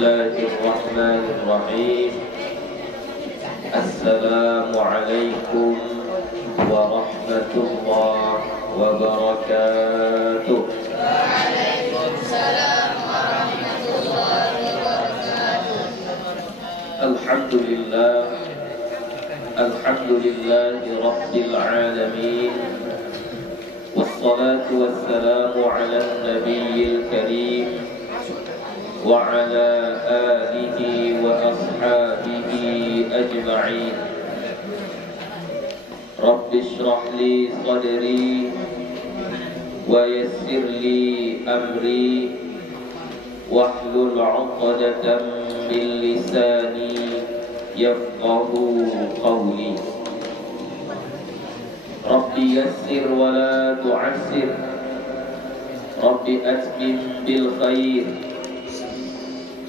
Bismillahirrahmanirrahim. Assalamualaikum warahmatullahi wabarakatuh. Waalaikumsalam warahmatullahi wabarakatuh. Alhamdulillahi rabbil alamin. Wassalatu wassalamu ala nabiyil karim wa ala alihi wa ashabihi ajma'in. Rabbi shrah li sadri wa yassir li amri wahlul 'uqdatam min lisani yafqahu qawli. Rabbi yassir wa la tu'assir, Rabbi atmim bil khair,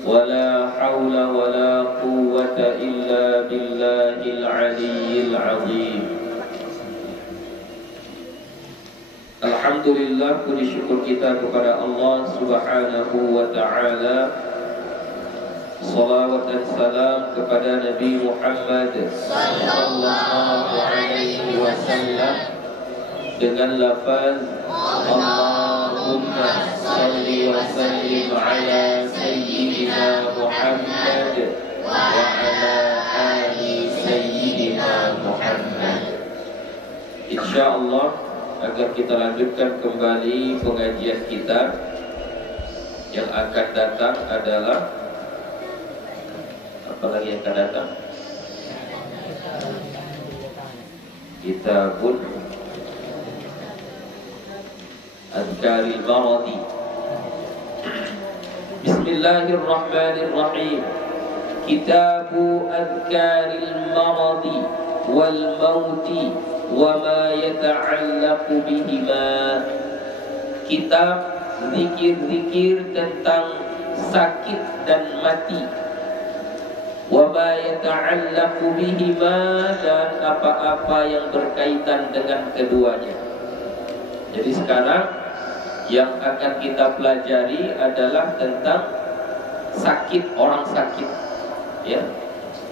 wa la hawla wa la quwwata illa billahil aliyyil azim. Alhamdulillah, puji syukur kita kepada Allah Subhanahu wa ta'ala. Salawat dan salam kepada Nabi Muhammad sallallahu alaihi wasallam dengan lafaz Allahumma salli wa sallim ala sayyidina Muhammad wa ala ali sayyidina Muhammad. Insyaallah, agar kita lanjutkan kembali pengajian kita, yang akan datang adalah apa lagi yang akan datang? Kitabun Adhkaril Maradi. Bismillahirrahmanirrahim. Kitabu Adhkaril Maradi wal Mauti wa ma yata'allaqu bihima. Kitab zikir-zikir tentang sakit dan mati, wa ma yata'allaqu bihima, dan apa-apa yang berkaitan dengan keduanya. Jadi sekarang yang akan kita pelajari adalah tentang sakit, orang sakit, ya,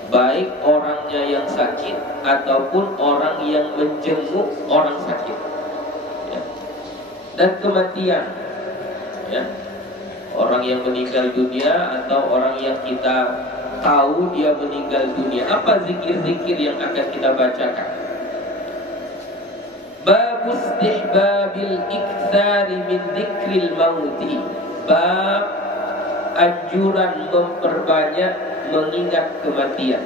baik orangnya yang sakit ataupun orang yang menjenguk orang sakit, ya. Dan kematian, ya, orang yang meninggal dunia atau orang yang kita tahu dia meninggal dunia. Apa zikir-zikir yang akan kita bacakan? Bab istihbabil iktsari min dzikril mauti. Bab anjuran memperbanyak mengingat kematian.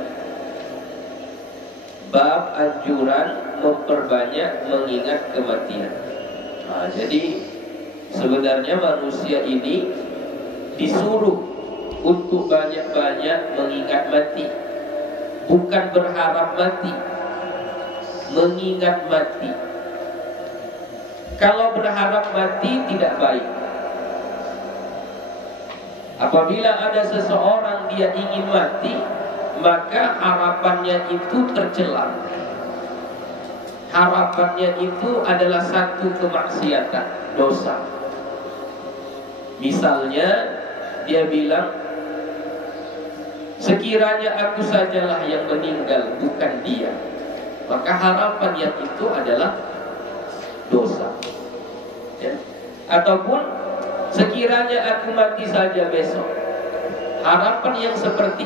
Bab anjuran memperbanyak mengingat kematian. Jadi sebenarnya manusia ini disuruh untuk banyak-banyak mengingat mati, bukan berharap mati, mengingat mati. Kalau berharap mati tidak baik. Apabila ada seseorang dia ingin mati, maka harapannya itu tercela. Harapannya itu adalah satu kemaksiatan, dosa. Misalnya dia bilang, sekiranya aku sajalah yang meninggal, bukan dia. Maka harapan yang itu adalah dosa, ya. Ataupun sekiranya aku mati saja besok. Harapan yang seperti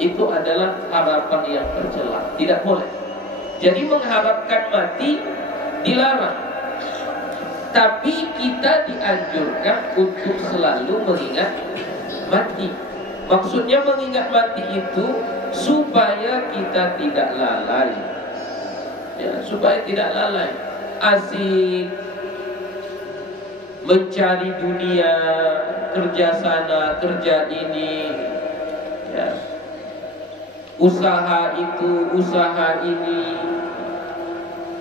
itu adalah harapan yang tercela, tidak boleh. Jadi mengharapkan mati dilarang, tapi kita dianjurkan untuk selalu mengingat mati. Maksudnya mengingat mati itu supaya kita tidak lalai, ya, supaya tidak lalai. Asik mencari dunia, kerja sana, kerja ini, ya, usaha itu, usaha ini.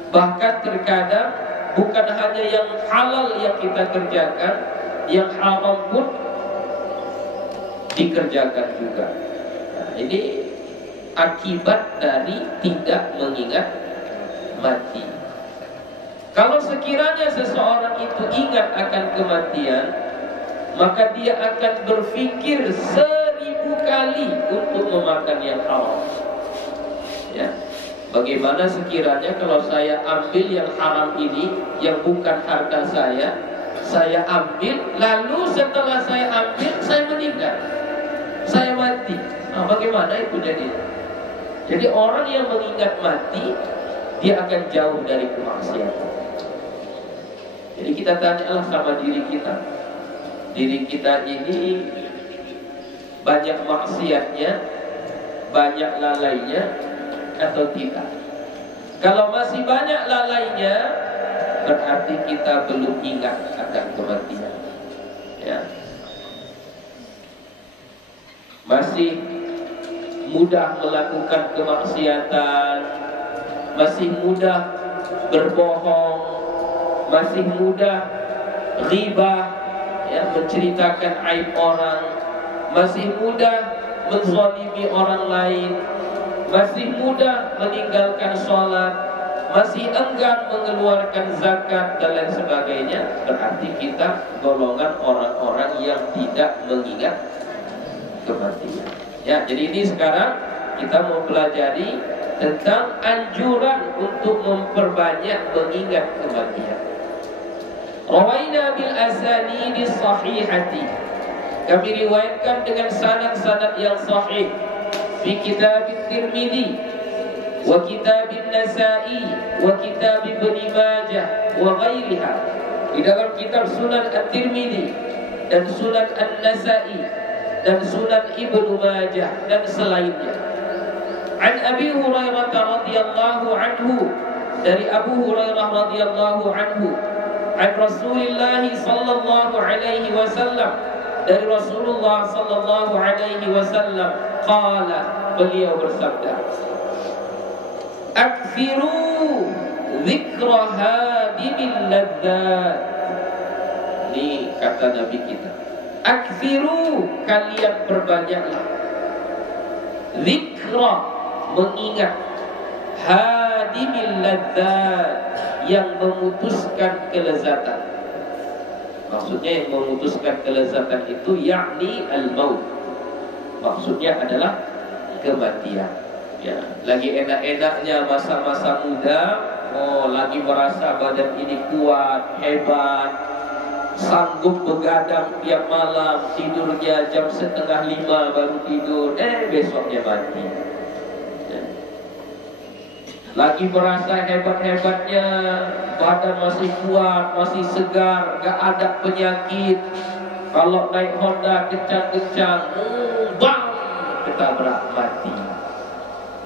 Bahkan terkadang bukan hanya yang halal yang kita kerjakan, yang haram pun dikerjakan juga. Nah, ini akibat dari tidak mengingat mati. Kalau sekiranya seseorang itu ingat akan kematian, maka dia akan berpikir sekali untuk memakan yang haram. Ya. Bagaimana sekiranya kalau saya ambil yang haram ini, yang bukan harta saya ambil, lalu setelah saya ambil, saya meninggal, saya mati. Nah, bagaimana itu jadinya? Jadi orang yang mengingat mati, dia akan jauh dari kemaksiatan. Jadi kita tanyalah sama diri kita. Diri kita ini banyak maksiatnya, banyak lalainya, atau tidak? Kalau masih banyak lalainya, berarti kita belum ingat akan kematian. Ya. Masih mudah melakukan kemaksiatan, masih mudah berbohong, masih mudah riba, ya, menceritakan aib orang, masih mudah menzalimi orang lain, masih mudah meninggalkan sholat, masih enggan mengeluarkan zakat dan lain sebagainya, berarti kita golongan orang-orang yang tidak mengingat kematian. Ya, jadi ini sekarang kita mau pelajari tentang anjuran untuk memperbanyak mengingat kematian. Rawaina bil asanidi sahihati, kami riwayatkan dengan sanad-sanad yang sahih fi kitab Tirmidzi wa kitab Nasa'i wa kitab Ibnu Majah wa ghairiha, di dalam kitab Sunan At-Tirmidzi dan Sunan An-Nasa'i dan Sunan Ibnu Majah dan selainnya. An Abi Hurairah radhiyallahu anhu, dari Abu Hurairah radhiyallahu anhu, an Rasulillah sallallahu alaihi wasallam, dari Rasulullah sallallahu alaihi wasallam, qala, beliau bersabda, aktsiru dzikra hadimil ladzat. Ini kata Nabi kita, aktsiru, kalian perbanyaklah, dzikra, mengingat, hadimil ladzat, yang memutuskan kelezatan. Maksudnya yang memutuskan kelezatan itu yakni al-maut. Maksudnya adalah kematian. Ya, lagi enak-enaknya masa-masa muda, oh lagi merasa badan ini kuat, hebat, sanggup begadang tiap malam, tidurnya jam 4:30 baru tidur, besoknya mati. Ya. Lagi merasa hebat-hebatnya, badan masih kuat, masih segar, gak ada penyakit. Kalau naik Honda kencang-kencang, bang, ketabrak, mati.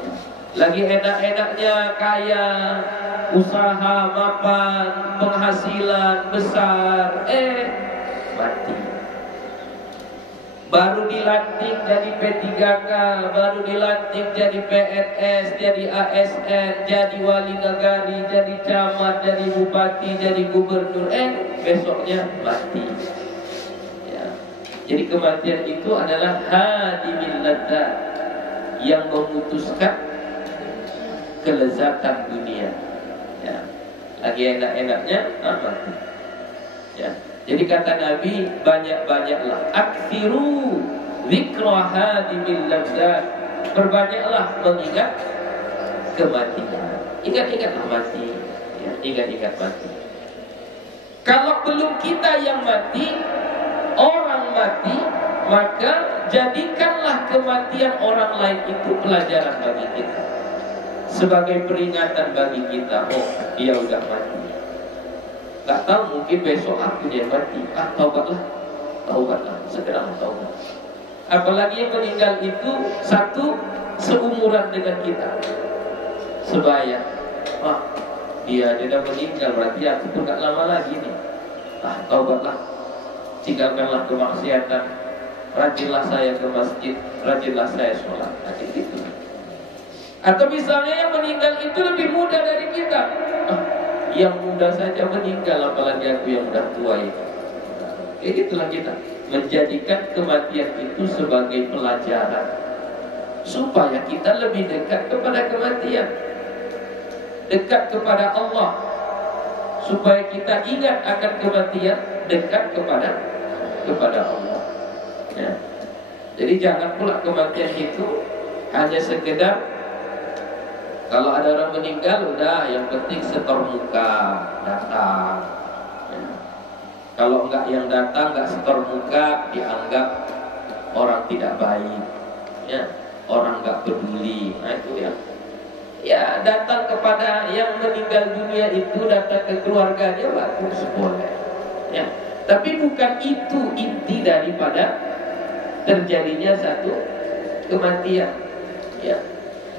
Ya. Lagi enak-enaknya kaya, usaha mapan, penghasilan besar, mati. Baru dilantik jadi P3K, baru dilantik jadi PNS, jadi ASN, jadi wali negari, jadi camat, jadi bupati, jadi gubernur, besoknya mati. Ya. Jadi kematian itu adalah hadimil ladzat, yang memutuskan kelezatan dunia. Ya. Lagi enak-enaknya mati. Ya. Jadi kata Nabi, banyak-banyaklah, aktsiru dzikra hadimil ladzat, perbanyaklah mengingat kematian. Ingat-ingatlah mati, ya, ingat-ingat mati. Kalau belum kita yang mati, orang mati, maka jadikanlah kematian orang lain itu pelajaran bagi kita, sebagai peringatan bagi kita. Oh, dia udah mati. Gak tahu, mungkin besok aku dia mati. Taubatlah, segeralah taubat. Apalagi yang meninggal itu satu seumuran dengan kita, sebaya. Dia udah meninggal, berarti aku tuh gak lama lagi nih. Taubatlah, tinggalkanlah kemaksiatan, rajinlah saya ke masjid, rajinlah saya sholat. Gitu. Atau misalnya yang meninggal itu lebih muda dari kita. Yang muda saja meninggal, apalagi aku yang udah tua itu. Itulah kita menjadikan kematian itu sebagai pelajaran, supaya kita lebih dekat kepada kematian, dekat kepada Allah, supaya kita ingat akan kematian, dekat kepada Allah. Ya. Jadi jangan pula kematian itu hanya sekedar kalau ada orang meninggal udah yang penting setor muka datang. Ya. Kalau enggak yang datang enggak setor muka dianggap orang tidak baik, ya orang enggak peduli. Nah itu ya datang kepada yang meninggal dunia itu datang ke keluarganya bagus boleh. Ya. Tapi bukan itu inti daripada terjadinya satu kematian. Ya.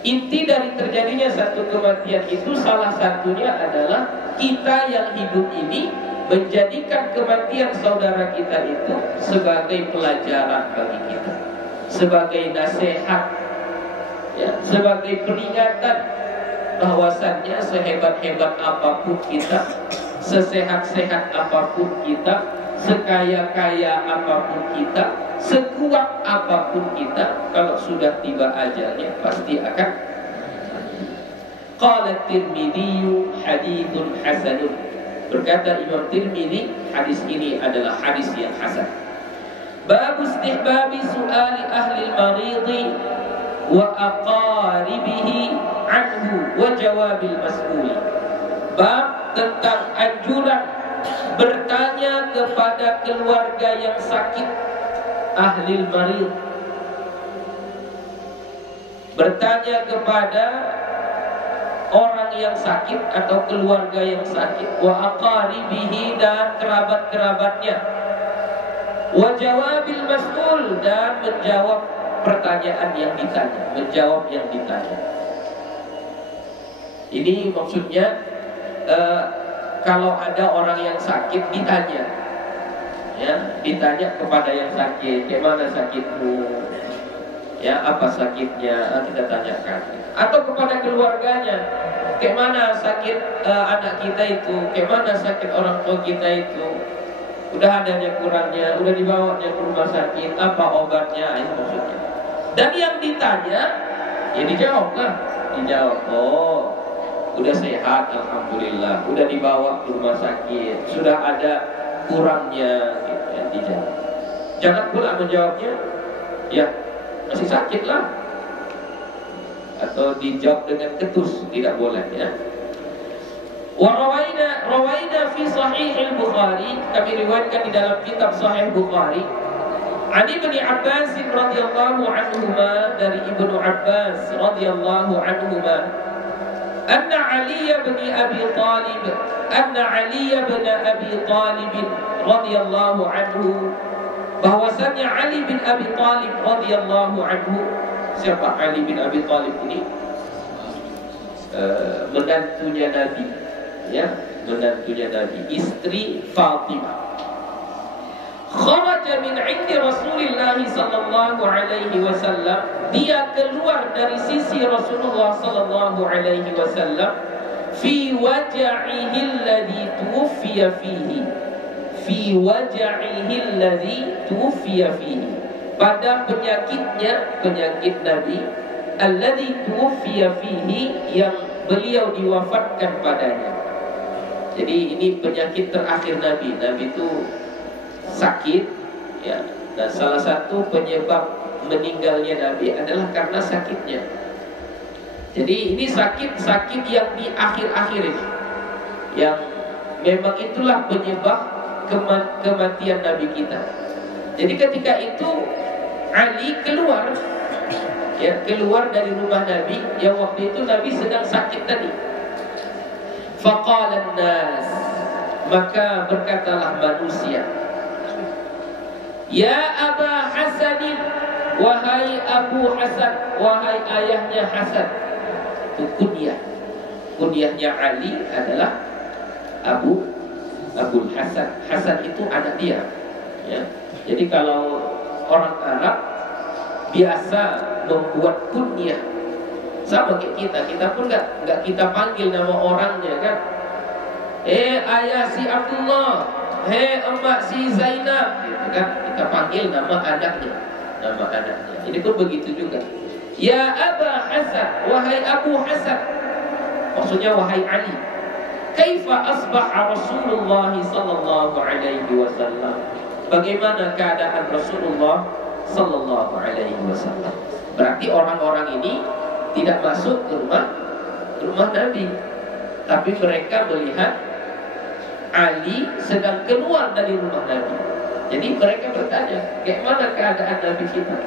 Inti dari terjadinya satu kematian itu salah satunya adalah kita yang hidup ini menjadikan kematian saudara kita itu sebagai pelajaran bagi kita, sebagai nasihat, ya, sebagai peringatan bahwasannya sehebat-hebat apapun kita, sesehat-sehat apapun kita, sekaya-kaya apapun kita, sekuat apapun kita, kalau sudah tiba ajalnya pasti akan. Qala Tirmidzi haditsun hasanun. Berkata Imam Tirmidzi, hadis ini adalah hadis yang hasan. Bab istihbabi su'ali ahli al-marid wa aqaribihi anhu wa jawabil mas'ul. Bab tentang anjuran bertanya kepada keluarga yang sakit, ahli al-marid, bertanya kepada orang yang sakit atau keluarga yang sakit, wa aqaribihi, dan kerabat-kerabatnya, wa jawabil mas'ul, dan menjawab pertanyaan yang ditanya, menjawab yang ditanya. Ini maksudnya kalau ada orang yang sakit ditanya, ya, ditanya kepada yang sakit, bagaimana sakitmu, ya, apa sakitnya, kita tanyakan. Atau kepada keluarganya, bagaimana sakit anak kita itu, bagaimana sakit orang tua kita itu, udah adanya kurangnya, udah dibawanya ke rumah sakit, apa obatnya, itu maksudnya. Dan yang ditanya, ya dijawab lah, dijawab, oh udah sehat, alhamdulillah, udah dibawa ke rumah sakit, sudah ada kurangnya, gitu ya, dijawab. Jangan pula menjawabnya, ya masih sakit lah, atau dijawab dengan ketus, tidak boleh, ya. Wa rawaina fi sahih al-Bukhari, kami riwayatkan di dalam kitab Sahih Bukhari, Ali bin Abbas radhiyallahu anhuma, dari Ibnu Abbas radhiyallahu anhuma, anna Ali bin Abi Talib radhiyallahu anhu, bahwasanya Ali bin Abi Talib radhiyallahu anhu. Siapa Ali bin Abi Talib ini? Menantunya Nabi, ya, menantunya Nabi, istri Fatimah. Kharaja min 'indi Rasulillah sallallahu alaihi wasallam, dia keluar dari sisi Rasulullah sallallahu alaihi wasallam, fi waj'ihi alladhi tuwfiya fihi, fi waj'ihi alladhi tuwfiya fihi, pada penyakitnya, penyakit Nabi, alladhi tuwfiya fihi, yang beliau diwafatkan padanya. Jadi ini penyakit terakhir Nabi. Nabi itu sakit, ya. Dan salah satu penyebab meninggalnya Nabi adalah karena sakitnya. Jadi ini sakit yang di akhir-akhir ini, yang memang itulah penyebab kematian Nabi kita. Jadi ketika itu Ali keluar, ya, keluar dari rumah Nabi, yang waktu itu Nabi sedang sakit tadi. Faqala an-nas, maka berkatalah manusia, ya Aba Hasanin, wahai Abu Hasan, wahai ayahnya Hasan. Itu kunyahnya Ali adalah Abu Hasan. Hasan itu anak dia, ya. Jadi kalau orang Arab biasa membuat kunyah, sama kayak kita pun nggak kita panggil nama orangnya, kan? Ayah si Abdullah, emak si Zainab, gitu kan? Kita panggil nama anaknya, Ini pun begitu juga. Ya Aba Hasan, wahai Abu Hasan, maksudnya wahai Ali. Kaifa asbaha Rasulullah sallallahu alaihi wasallam? Bagaimana keadaan Rasulullah sallallahu alaihi wasallam. Berarti orang-orang ini tidak masuk ke rumah Nabi, tapi mereka melihat Ali sedang keluar dari rumah Nabi. Jadi mereka bertanya, bagaimana keadaan Nabi kita?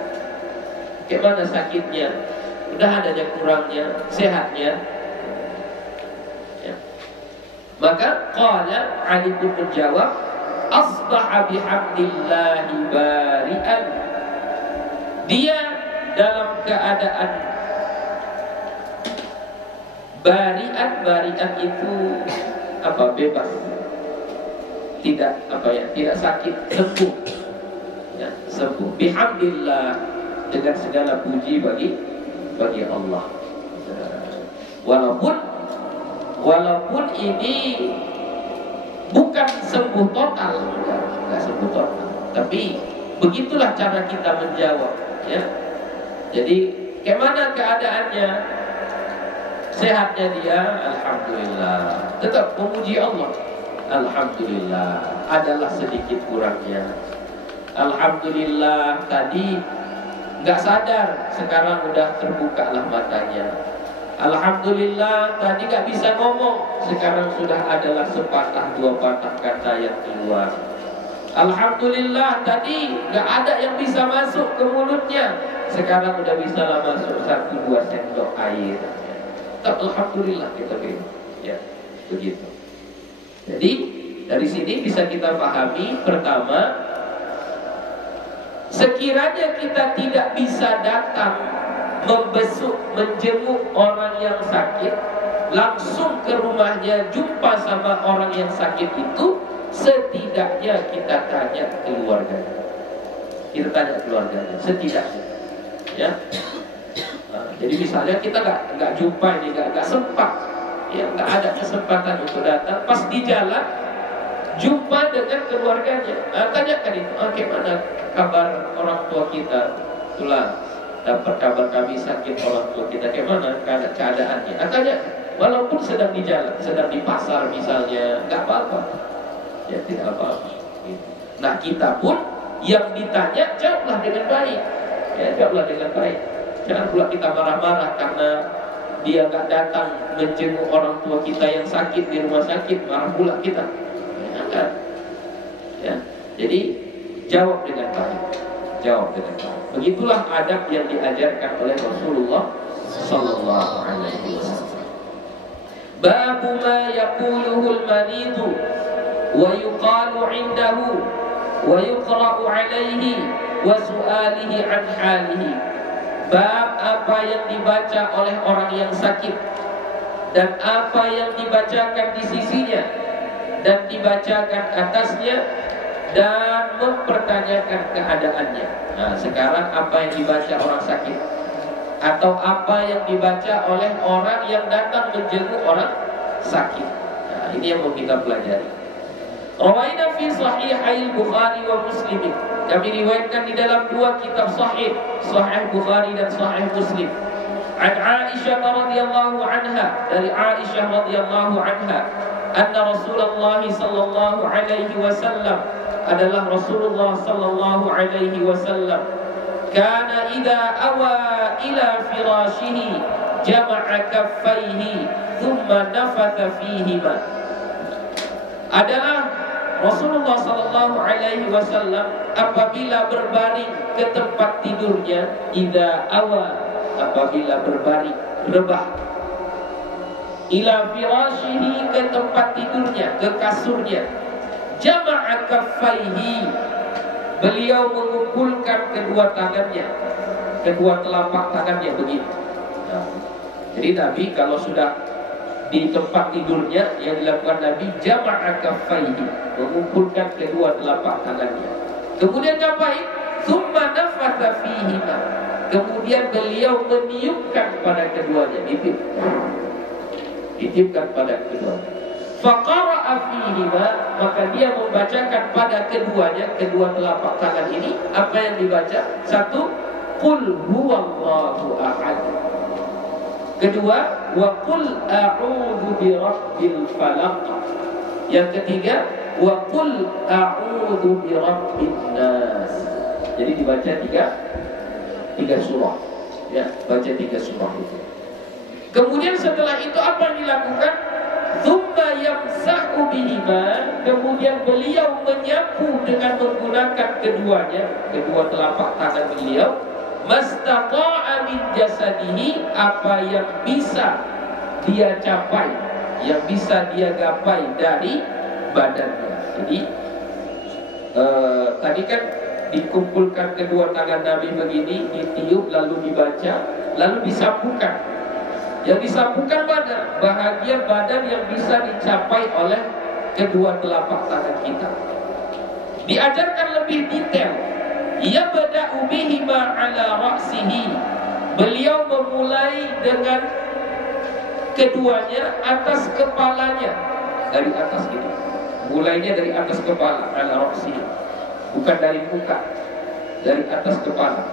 Bagaimana sakitnya? Udah adanya kurangnya, sehatnya? Ya. Maka qala, Ali pun menjawab, asbaha bihamdillahi bari'an. Dia dalam keadaan bari'an itu apa? Bebas. Tidak tidak sakit, sembuh. Ya, sembuh. Bihamdillah, dengan segala puji bagi Allah. Walaupun ini bukan sembuh total, enggak sembuh total. Tapi begitulah cara kita menjawab, ya. Jadi, bagaimana keadaannya? Sehatnya dia, alhamdulillah. Tetap memuji Allah. Alhamdulillah, adalah sedikit kurangnya. Alhamdulillah, tadi nggak sadar, sekarang udah terbuka lah matanya. Alhamdulillah, tadi nggak bisa ngomong, sekarang sudah adalah sepatah dua patah kata yang keluar. Alhamdulillah, tadi nggak ada yang bisa masuk ke mulutnya, sekarang udah bisa lah masuk 1-2 sendok air. Alhamdulillah kita beri, ya begitu. Jadi dari sini bisa kita pahami, pertama, sekiranya kita tidak bisa datang membesuk, menjenguk orang yang sakit, langsung ke rumahnya, jumpa sama orang yang sakit itu, setidaknya kita tanya keluarganya. Kita tanya keluarganya, setidaknya, ya. Nah, jadi misalnya kita nggak jumpa ini, nggak sempat, ya, nggak ada kesempatan untuk datang, pas di jalan jumpa dengan keluarganya, tanyakan itu, bagaimana kabar orang tua kita, itulah dapat kabar kami sakit orang tua kita, bagaimana keadaannya, tanya, walaupun sedang di jalan, sedang di pasar misalnya, nggak apa-apa, ya tidak apa-apa. Nah kita pun yang ditanya jawablah dengan baik, ya jawablah dengan baik. Jangan pula kita marah-marah karena dia nggak datang menjenguk orang tua kita yang sakit di rumah sakit, marah pula kita. Ya, ya. Jadi jawab dengan baik, jawab dengan baik. Begitulah adab yang diajarkan oleh Rasulullah Sallallahu Alaihi Wasallam. Babu ma yaquluhu al-maridu wa yuqalu indahu wa yuqra'u alaihi wa su'alihi an halihi. Bab apa yang dibaca oleh orang yang sakit dan apa yang dibacakan di sisinya dan dibacakan atasnya dan mempertanyakan keadaannya. Nah, sekarang apa yang dibaca orang sakit atau apa yang dibaca oleh orang yang datang menjenguk orang sakit. Nah, ini yang mau kita pelajari. Rawaina fi sahihai Bukhari wa Muslim. Kami riwayatkan di dalam dua kitab sahih, Sahih Bukhari dan Sahih Muslim. An Aisyah radhiyallahu anha, dari Aisyah radhiyallahu anha, anna Rasulullah sallallahu alaihi wasallam, adalah Rasulullah sallallahu alaihi wasallam, kana idza awa ila firashihi jama'a kaffaihi thumma nafatha fihima. Adalah Rasulullah sallallahu alaihi wasallam apabila berbaring ke tempat tidurnya, idza awa, apabila berbaring, rebah, ila firashihi, ke tempat tidurnya, ke kasurnya, jama'a kaffaihi, beliau mengumpulkan kedua tangannya, kedua telapak tangannya begini. Nah, jadi Nabi kalau sudah di tempat tidurnya, yang dilakukan Nabi jama'a kaffaihi, mengumpulkan kedua telapak tangannya. Kemudian ngapain? Tsumma nafatha fihima, kemudian beliau meniupkan pada keduanya, ditiupkan pada keduanya. Faqara'a fihima, maka dia membacakan pada keduanya, kedua telapak tangan ini, apa yang dibaca? Satu, qul huwallahu ahad. Kedua, wa qul a'udzu birabbil falaq. Yang ketiga, wa qul a'udzu birabbin nas. Jadi dibaca tiga surah. Ya, baca 3 surah itu. Kemudian setelah itu apa yang dilakukan? Tsumma yamsahu bihima, kemudian beliau menyapu dengan menggunakan keduanya, kedua telapak tangan beliau, mastata'a min jasadihi, apa yang bisa dia capai, yang bisa dia gapai dari badannya. Jadi tadi kan dikumpulkan kedua tangan Nabi begini, ditiup lalu dibaca, lalu disapukan. Yang disapukan mana? Bahagian badan yang bisa dicapai oleh kedua telapak tangan kita. Diajarkan lebih detail. Yabda'u bihima ala ra'sihi. Beliau memulai dengan keduanya atas kepalanya. Dari atas ini. Mulainya dari atas kepala, ala ra'sihi. Bukan dari muka. Dari atas kepala.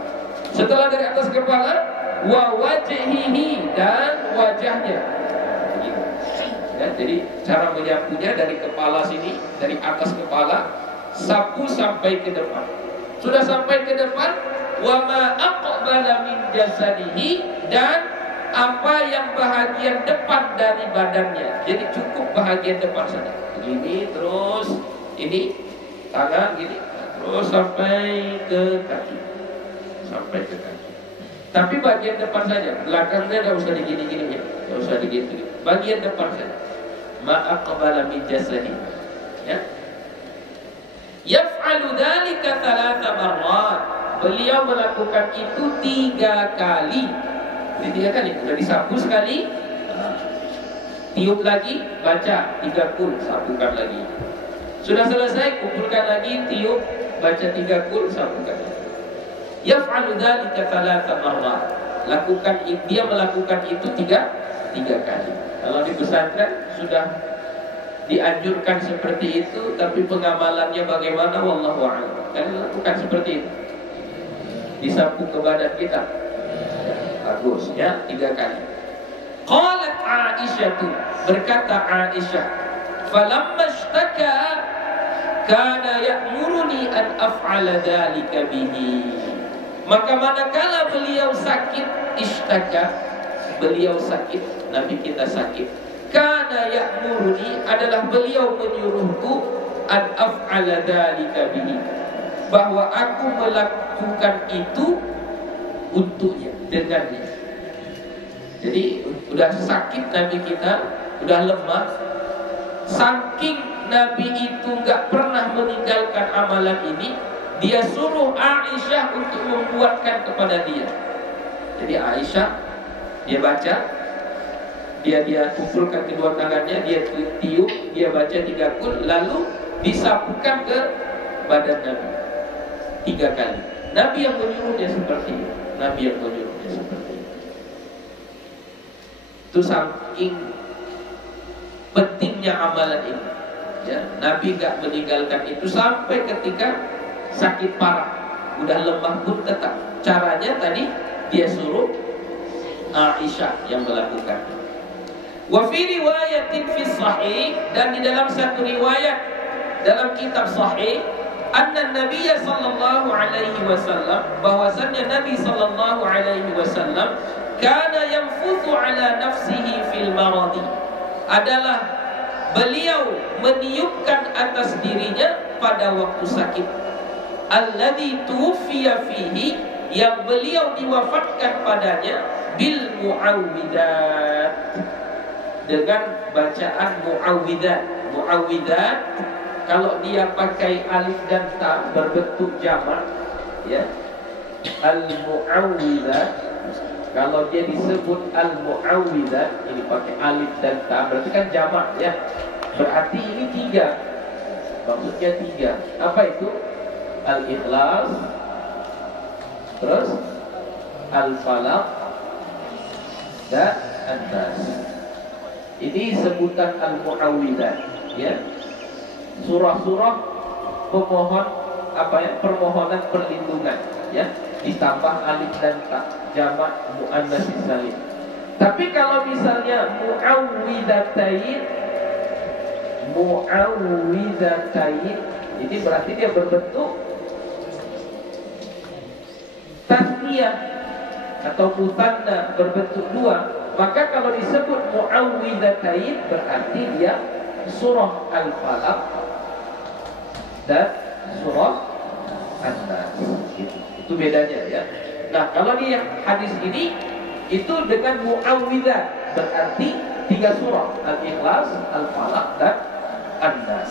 Setelah dari atas kepala, wa wajhihi, dan wajahnya. Ya, jadi cara menyapunya dari kepala sini, dari atas kepala, sapu sampai ke depan. Sudah sampai ke depan, wa ma aqbala min jasadihi, dan apa yang bahagian depan dari badannya. Jadi cukup bahagian depan saja. Begini terus ini tangan gini, terus sampai ke kaki. Sampai ke kaki. Tapi bagian depan saja, belakangnya tidak usah digini-gini ya, tidak usah digini. Bagian depan saja. Ma'aqbala min jasadi. Ya. Yaf'alu dzalika 3 marrat. Beliau melakukan itu 3 kali. Jadi 3 kali, sudah disapu sekali, tiup lagi, baca 3 kul, sapukan lagi. Sudah selesai, kumpulkan lagi, tiup, baca 3 kul, sapukan lagi. Yaf'alu dzalika 3 marrat. Dia melakukan itu 3 kali. Kalau di pesantren sudah dianjurkan seperti itu, tapi pengamalannya bagaimana wallahu a'lam. Kan lakukan seperti itu. Disapu ke badan kita. Ya, bagus ya, 3 kali. Qalat Aisyah, berkata Aisyah, falamma ishtaka kana ya'muruni an af'ala dzalika bihi. Maka manakala beliau sakit, ishtaka, beliau sakit, Nabi kita sakit, kana ya'muruni, adalah beliau menyuruhku, an af'ala dzalika bihi, bahwa aku melakukan itu untuknya, dengannya. Jadi udah sakit Nabi kita, udah lemah, saking Nabi itu gak pernah meninggalkan amalan ini, dia suruh Aisyah untuk membuatkan kepada dia. Jadi Aisyah, dia baca, dia kumpulkan kedua tangannya, dia tiup, dia baca 3 kul, lalu disapukan ke badan Nabi 3 kali. Nabi yang menyuruhnya seperti itu. Nabi yang menyuruhnya seperti itu. Itu saking pentingnya amalan ini. Ya, Nabi gak meninggalkan itu sampai ketika sakit parah, udah lemah pun tetap. Caranya tadi dia suruh Aisyah yang melakukan. Wa fi riwayatin fi sahih, dan di dalam satu riwayat dalam kitab sahih, anna Nabi sallallahu alaihi wasallam, bahwasannya Nabi sallallahu alaihi wasallam kana yanfuthu ala nafsihi fil maradi, adalah beliau meniupkan atas dirinya pada waktu sakit. Alladzi tuwfiya fihi, yang beliau diwafatkan padanya, bil muawwidat, dengan bacaan muawwidat. Muawwidat kalau dia pakai alif dan ta berbentuk jamak, ya, al muawwidat. Kalau dia disebut al muawwidat, ini pakai alif dan ta, berarti kan jamak ya. Berarti ini 3. Maksudnya 3. Apa itu? Al-Ikhlas, terus Al-Falaq, dan An-Nas. Ini sebutan Al-Mu'awwidat, ya. Surah-surah pemohon permohonan perlindungan, ya. Ditambah alif dan ta, jamak muannas salim. Tapi kalau misalnya mu'awwidatain, ini berarti dia berbentuk tasniyah atau musanna berbentuk dua, maka kalau disebut mu'awwidzatain berarti dia surah Al-Falaq dan surah An-Nas. Itu bedanya ya. Nah, kalau di hadis ini itu dengan mu'awwidzah berarti 3 surah, Al-Ikhlas, Al-Falaq dan An-Nas.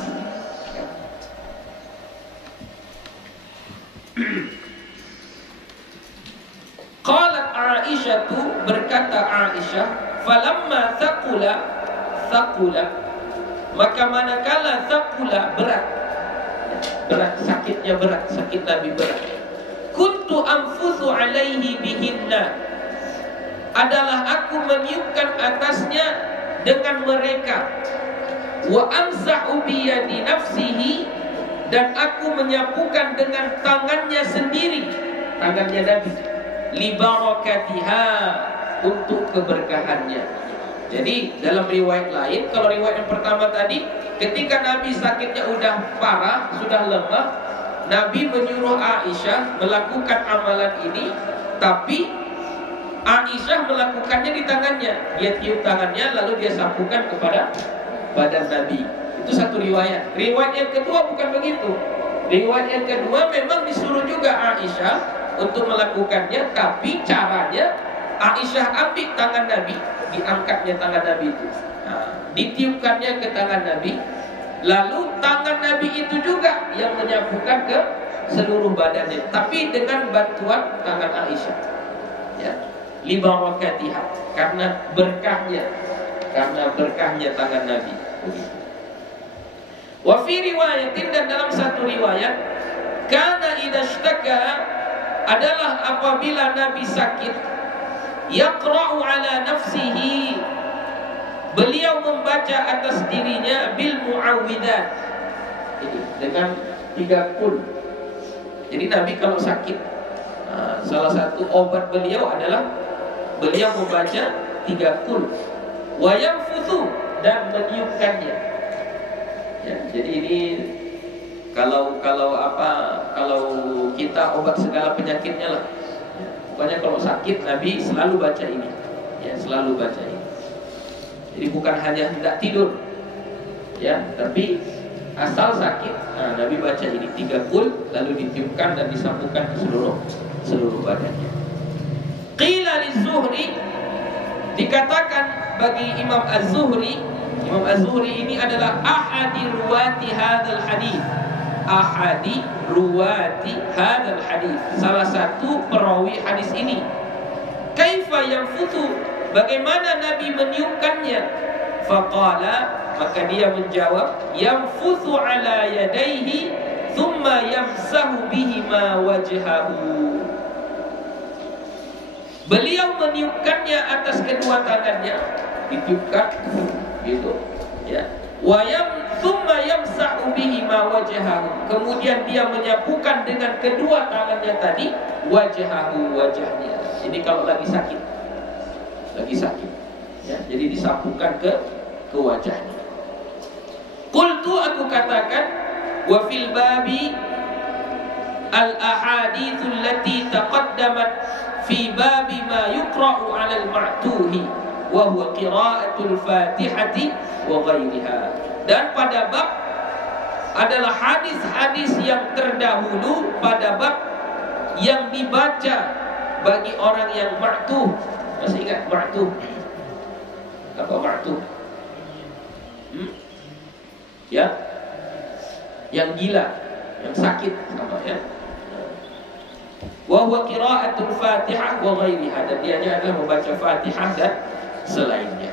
Qalat Aisyah, berkata Aisyah, falamma thaqula, maka manakala thaqula berat, sakitnya berat, sakit Nabi berat, kuntu anfusu alaihi bihinna, adalah aku meniupkan atasnya dengan mereka, wa amsahu biyadi nafsihi, dan aku menyapukan dengan tangannya sendiri, tangannya Nabi, li barakatiha, untuk keberkahannya. Jadi dalam riwayat lain, kalau riwayat yang pertama tadi, ketika Nabi sakitnya udah parah, sudah lemah, Nabi menyuruh Aisyah melakukan amalan ini, tapi Aisyah melakukannya di tangannya. Dia tiup tangannya lalu dia sapukan kepada badan Nabi. Itu satu riwayat. Riwayat yang kedua bukan begitu. Riwayat yang kedua memang disuruh juga Aisyah untuk melakukannya, tapi caranya Aisyah ambil tangan Nabi, diangkatnya tangan Nabi itu, ditiupkannya ke tangan Nabi, lalu tangan Nabi itu juga yang menyapukan ke seluruh badannya, tapi dengan bantuan tangan Aisyah, ya, li barakatiha, karena berkahnya tangan Nabi. Wa fi riwayatin, dan dalam satu riwayat, kana idza ishtaka, adalah apabila Nabi sakit, yaqra'u ala nafsihi, beliau membaca atas dirinya bil mu'awwidzat, dengan 3 qul. Jadi Nabi kalau sakit, salah satu obat beliau adalah beliau membaca 3 qul, wa yanfuthu, dan meniupkannya. Ya, jadi ini kalau kita obat segala penyakitnya lah. Ya, pokoknya kalau sakit Nabi selalu baca ini. Ya, selalu baca ini. Jadi bukan hanya tidak tidur, ya, tapi asal sakit, Nabi baca ini 3 qul, lalu ditiupkan dan disapukan ke seluruh badannya. Qila liz-Zuhri, dikatakan bagi Imam Az-Zuhri, Imam Az-Zuhri ini adalah ahadi ruwati hadzal hadis. Ahadi ruwati hadzal hadis, salah satu perawi hadis ini. Kaifa yanfuthu, bagaimana Nabi meniupkannya? Faqala, maka dia menjawab, yanfuthu ala yadayhi thumma yamsahu bihima wajhahu. Beliau meniupkannya atas kedua tangannya, ditiupkan gitu, ya. Wa thumma yamsahu bihima wajhahu, kemudian dia menyapukan dengan kedua tangannya tadi wajhahu, wajahnya. Ini kalau lagi sakit, ya, jadi disapukan ke wajahnya. Qultu, aku katakan, wa fil babi al ahaditsul lati taqaddamat fi babi ma yuqra'u 'ala al-ma'tuhi wa huwa qira'atul Fatihati wa ghairiha. Dan pada bab adalah hadis-hadis yang terdahulu pada bab yang dibaca bagi orang yang ma'tuh. Masih ingat ma'tuh? Apa ma'tuh? Ya, yang gila, yang sakit, sama ya. Wa huwa qira'atul Fatihah wa ghairiha, dan dia adalah membaca Fatihah dan selainnya.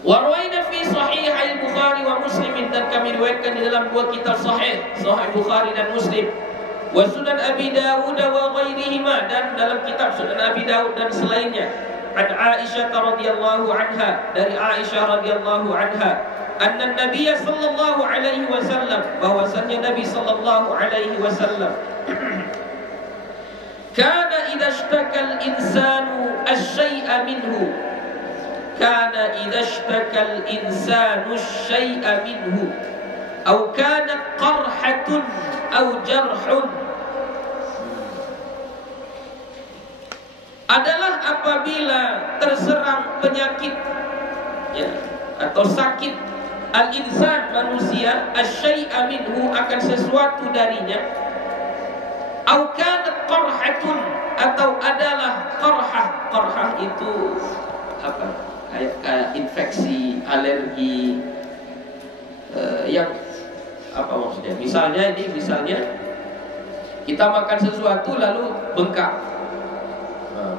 Wa rawaina fi sahih al-Bukhari wa Muslim, dan kami riwayatkan di dalam 2 kitab sahih Bukhari dan Muslim, wa Sunan Abi Dawud wa ghairihima, dan dalam kitab Sunan Abi Dawud dan selainnya, an Aisyah radhiyallahu anha, dari Aisyah radhiyallahu anha, anna Nabi sallallahu alaihi wasallam, bahwasannya Nabi sallallahu alaihi wasallam, kana idza ishtaka al-insanu asy-syai'a minhu, kana idza ishtaka al-insanu asy-syai'a minhu aw kana qarhatun aw jarhun adalah apabila terserang penyakit, ya, atau sakit al-insan manusia, asyai'a minhu akan sesuatu darinya, au kanat qarhatun atau adalah qarhah itu apa? Kayak infeksi, alergi, yang apa maksudnya? Misalnya kita makan sesuatu lalu bengkak,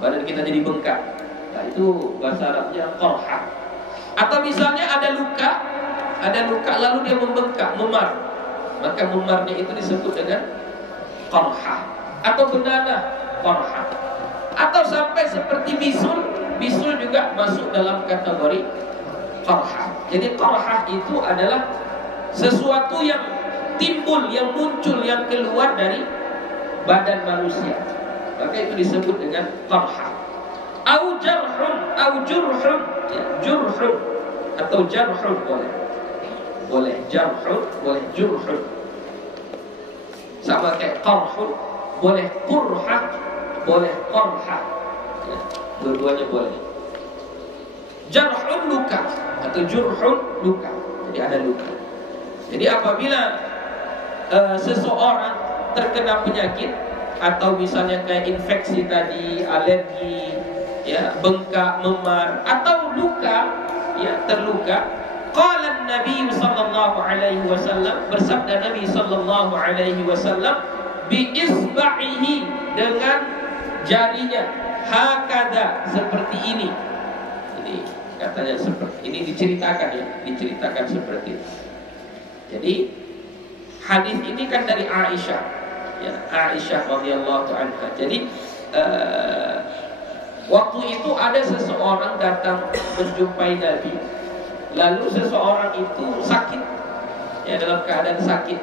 badan kita jadi bengkak. Nah, itu bahasa Arabnya qarhah. Atau misalnya ada luka lalu dia membengkak, memar, maka memarnya itu disebut dengan qarhah. Atau benana, qarhah. Atau sampai seperti bisul juga masuk dalam kategori qarhah. Jadi qarhah itu adalah sesuatu yang timbul, yang muncul, yang keluar dari badan manusia, maka itu disebut dengan qarhah. Au jarhun, au jurhun, ya, jurhun atau jarhun boleh jarhun, boleh jurhun, sama kayak qarhun, boleh qurhah, boleh qarhah, ya, dua-duanya boleh. Jarhun luka atau jurhun luka, jadi ada luka. Jadi apabila seseorang terkena penyakit atau misalnya kayak infeksi tadi, alergi, ya, bengkak, memar atau luka, ya, terluka, qala Nabi sallallahu alaihi wasallam, bersabda Nabi sallallahu alaihi wasallam, bi isba'ihi, dengan jarinya, hakada, seperti ini. Ini katanya seperti ini, diceritakan seperti itu. Jadi hadis ini kan dari Aisyah, ya, Aisyah radhiyallahu anha. Jadi waktu itu ada seseorang datang menjumpai Nabi, lalu seseorang itu sakit, ya, dalam keadaan sakit,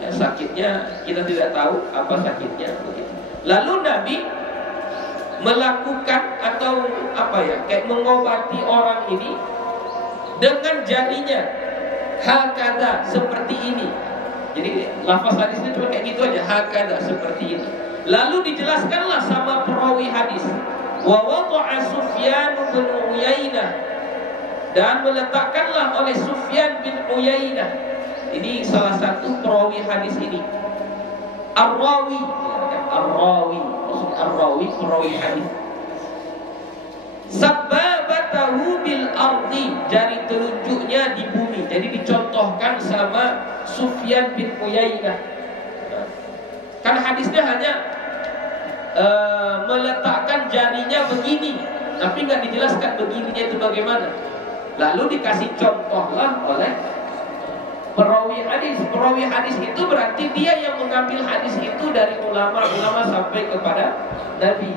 ya, sakitnya kita tidak tahu apa sakitnya begitu. Lalu Nabi melakukan atau apa ya, kayak mengobati orang ini dengan jarinya, hakada, seperti ini. Jadi lafaz hadisnya cuma kayak gitu aja, hakada, seperti ini. Lalu dijelaskanlah sama perawi hadis, wa wada'a Sufyan bin Uyainah, dan meletakkanlah oleh Sufyan bin Uyainah. Ini salah satu perawi hadis ini. Ar-rawi, maksudnya ar-rawi, perawi hadis. Sababatahu bil ardi, jari telunjuknya di bumi. Jadi dicontohkan sama Sufyan bin Uyainah. Kan hadisnya hanya meletakkan jarinya begini, tapi nggak dijelaskan begininya itu bagaimana. Lalu dikasih contohlah oleh perawi hadis. Perawi hadis itu berarti dia yang mengambil hadis itu dari ulama-ulama sampai kepada Nabi.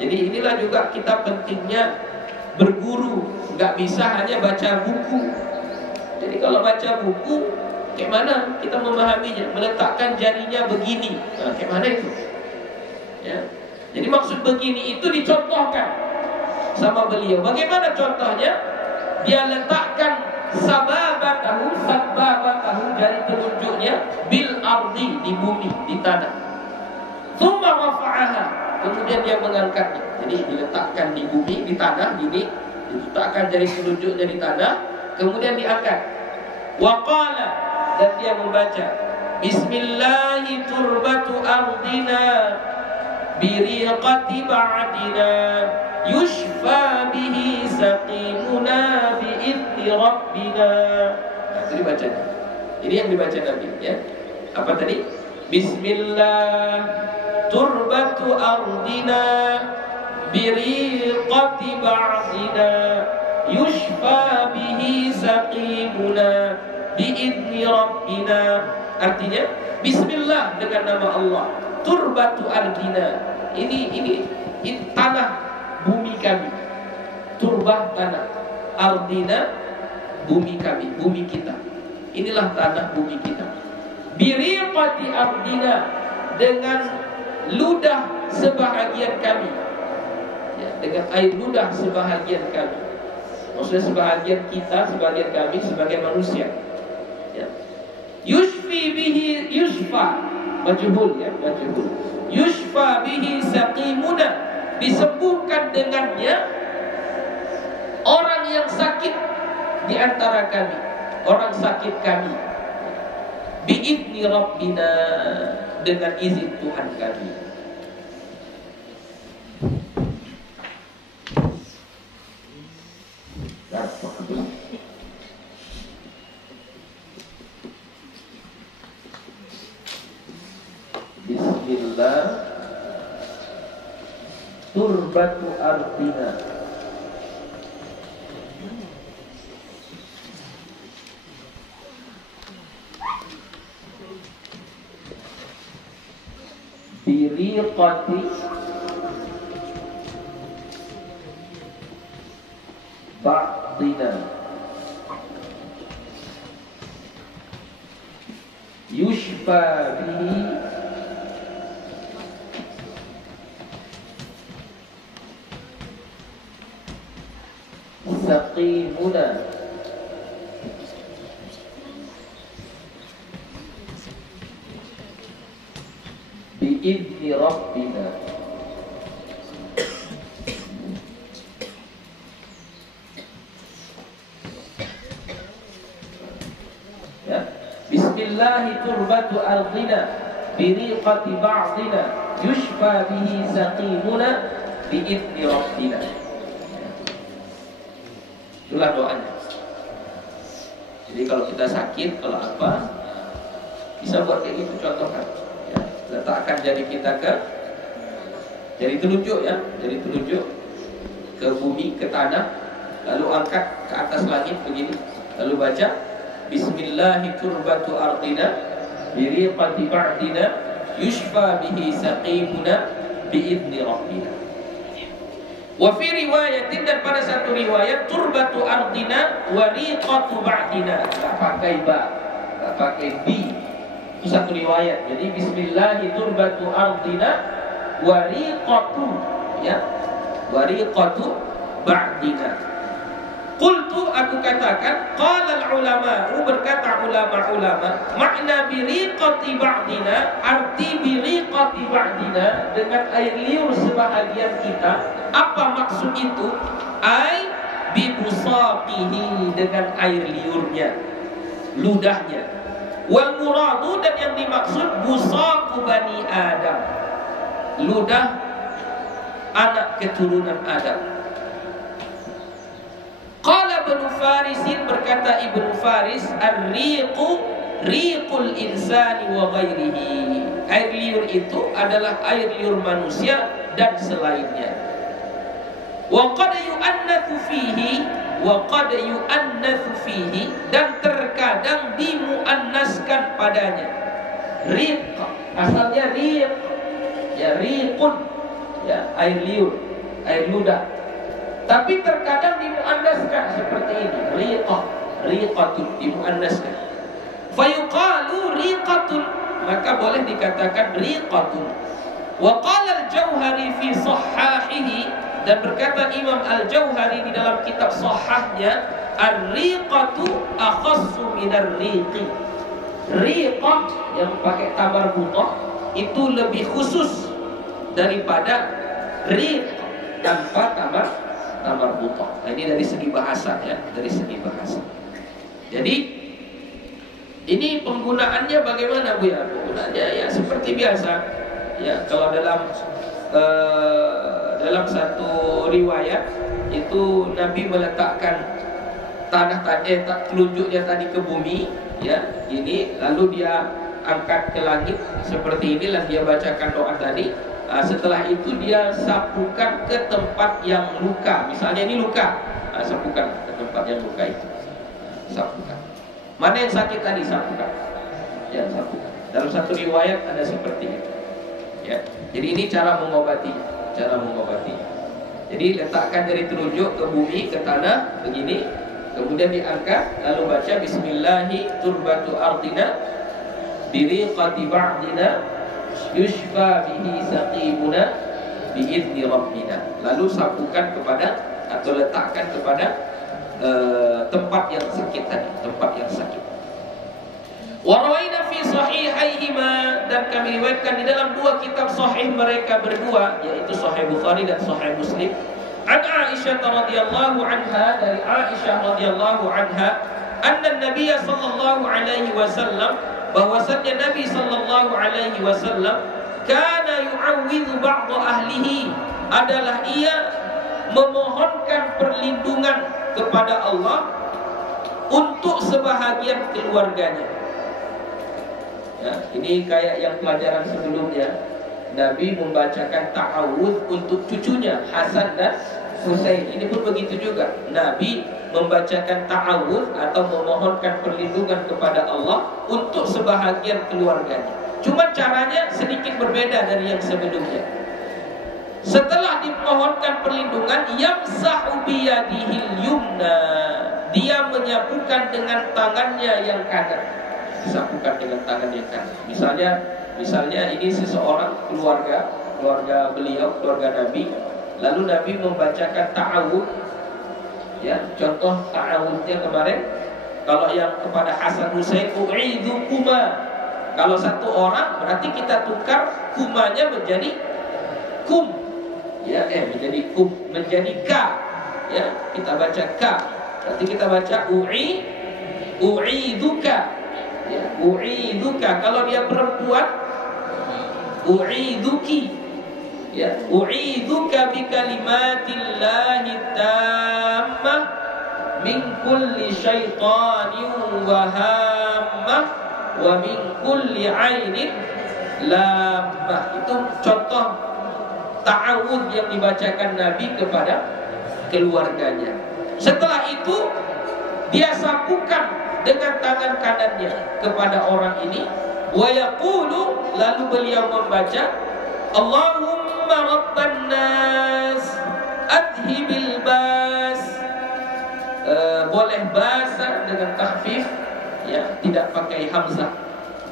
Jadi inilah juga kita pentingnya berguru, nggak bisa hanya baca buku. Jadi kalau baca buku, kayak mana kita memahaminya? Meletakkan jarinya begini, nah, kayak mana itu? Ya. Jadi maksud begini itu dicontohkan sama beliau. Bagaimana contohnya? Dia letakkan sababatahu, jari telunjuknya, bil ardi, di bumi, di tanah. Tsumma rafa'aha, kemudian dia mengangkatnya. Jadi diletakkan di bumi, di tanah, gini, diletakkan jari telunjuknya di tanah, kemudian diangkat. Wa qala, dan dia membaca, Bismillahi turbatu ardina, biriqati ba'dina, yushfa bihi saqimuna bi'idni rabbina. Nah, itu dibacanya. Ini yang dibaca Nabi, ya. Apa tadi? Bismillah turbatu ardina, biriqati ba'dina, yushfa bihi saqimuna bi'idni rabbina. Artinya Bismillah, dengan nama Allah. Turbatu ardina, ini tanah bumi kami. Turbah tanah, ardina bumi kami, bumi kita. Inilah tanah bumi kita. Biriqati ardina, dengan ludah sebahagian kami, ya, dengan air ludah sebahagian kami. Maksudnya sebahagian kita, sebagian kami sebagai manusia, ya. Yushfi bihi, yushfa majhul, ya, majhul. Yushfa bihi saqimuna, disembuhkan dengannya orang yang sakit di antara kami, orang sakit kami, biizni rabbina, dengan izin Tuhan kami. Bismillah turbatu ardina, biriqati ba'dina, yushfa bihi saqimuna, biizni rabbina. Ya, bismillahi turbatu ardina, biriqati ba'dina, yushfa bihi saqimuna, biizni rabbina. Itulah doanya. Jadi kalau kita sakit, kalau apa, bisa buat kayak gitu, contohkan. Ya, letakkan jari kita ke jari telunjuk, ya, jari telunjuk ke bumi, ke tanah, lalu angkat ke atas langit begini, lalu baca Bismillahi turbatu ardina, biriqati ba'dina, yushfa bihi saqimuna, biizni rabbina. Wa fi riwayatin, dan pada satu riwayat, turbatu ardina wariqatu ba'dina. Tak pakai ba, tak pakai bi. Itu satu riwayat. Jadi bismillahi turbatu ardina wariqatu, ya, wariqatu ba'dina. Qultu, aku katakan, qala al-ulama, berkata ulama-ulama, makna biriqati ba'dina, arti biriqati ba'dina, dengan air liur sebahagian kita. Apa maksud itu? Ai bibusaqihi, dengan air liurnya, ludahnya. Wal muradu, dan yang dimaksud busaqu bani Adam, ludah anak keturunan Adam. Qala Ibnu Farisin, berkata Ibnu Faris, ar-riqu riqul insani wa ghairihi. Air liur itu adalah air liur manusia dan selainnya. Wa qad yu'annatsu fihi, wa qad yu'annatsu fihi, dan terkadang dimuannaskan padanya. Riq, asalnya riq, ya, riqun, ya, air liur, air ludah. Tapi terkadang dimuannaskan seperti ini, riqah, riqatun, dimuannaskan. Fayuqalu riqatun, maka boleh dikatakan riqatun. Wa qala al-Jauhari fi sahhahihi, dan berkata Imam al-Jauhari di dalam kitab sahahnya, ar-riqatu akhassu minar riqi. Riqah yang pakai tabar butoh itu lebih khusus daripada riq tanpa tabar butoh. Nah, ini dari segi bahasa, ya, dari segi bahasa. Jadi ini penggunaannya bagaimana, Bu, ya? Penggunaannya ya seperti biasa. Ya, kalau dalam satu riwayat itu Nabi meletakkan telunjuknya tadi ke bumi, ya, ini, lalu dia angkat ke langit seperti ini, dan dia bacakan doa tadi. Setelah itu dia sapukan ke tempat yang luka. Misalnya ini luka, sapukan ke tempat yang luka itu. Sapukan. Mana yang sakit tadi, sapukan. Ya, sapukan. Dalam satu riwayat ada seperti itu. Ya. Jadi ini cara mengobati, cara mengobati. Jadi letakkan jari telunjuk ke bumi, ke tanah begini, kemudian diangkat, lalu baca Bismillahi turbatu ardina, biriqati ba'dina, yushfa bihi saqimuna, biizni rabbina. Lalu sapukan kepada, atau letakkan kepada tempat yang sakit tadi, tempat yang sakit. Warawaina fi sahihaihima, dan kami riwayatkan di dalam dua kitab sahih mereka berdua, yaitu Sahih Bukhari dan Sahih Muslim. An Aisyah radhiyallahu anha, dari Aisyah radhiyallahu anha, anna Nabi sallallahu alaihi wasallam, bahwasanya Nabi sallallahu alaihi wasallam kana yu'awwidhu ba'd ahlihi, adalah ia memohonkan perlindungan kepada Allah untuk sebahagian keluarganya. Ya, ini kayak yang pelajaran sebelumnya, Nabi membacakan ta'awudz untuk cucunya Hasan dan Husain. Ini pun begitu juga, Nabi membacakan ta'awudz atau memohonkan perlindungan kepada Allah untuk sebahagian keluarganya. Cuma caranya sedikit berbeda dari yang sebelumnya. Setelah dimohonkan perlindungan, yamsahu biyadihil yumna, dia menyapukan dengan tangannya yang kanan. Disapukan dengan tangan yang kanan. Misalnya ini seseorang keluarga beliau, keluarga Nabi, lalu Nabi membacakan ta'awudz. Ya, contoh ta'awudznya kemarin, kalau yang kepada Hasan Husain, u'idukuma. Kalau satu orang berarti kita tukar kumanya menjadi kum. Ya, menjadi kum, menjadi ka. Ya, kita baca ka. Berarti kita baca u'iduka. Ya, u'iduka. Kalau dia perempuan, u'iduki. Ya, u'iduka bi kalimatillahi tammah min kulli syaitanin wa hammah wa min kulli ainin lammah. Itu contoh ta'awudz yang dibacakan Nabi kepada keluarganya. Setelah itu dia sapukan dengan tangan kanannya kepada orang ini, wa yaqulu, lalu beliau membaca, Allahumma rabban nas adhibil bas. Boleh basa dengan takhfif, ya, tidak pakai hamzah.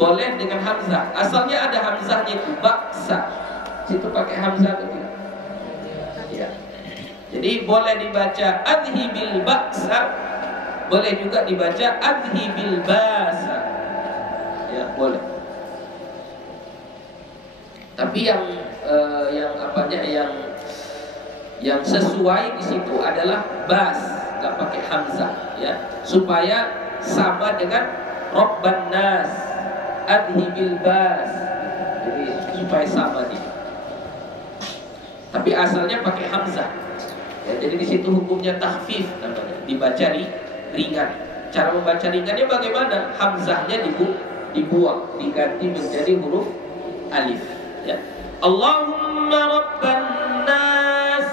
Boleh dengan hamzah. Asalnya ada hamzahnya itu baksa. Situ pakai hamzah atau tidak? Ya. Jadi boleh dibaca adhibil baksa, boleh juga dibaca adhibil basa. Ya, boleh. Tapi yang sesuai di situ adalah bas, enggak pakai hamzah, ya, supaya sama dengan Rabban nas adhibil bas. Jadi supaya sama dia. Tapi asalnya pakai hamzah. Ya, jadi di situ hukumnya takhfif namanya, dibaca ringan. Cara membaca ringannya bagaimana? Hamzahnya dibuang, diganti menjadi huruf alif. Ya. Allahumma rabban nas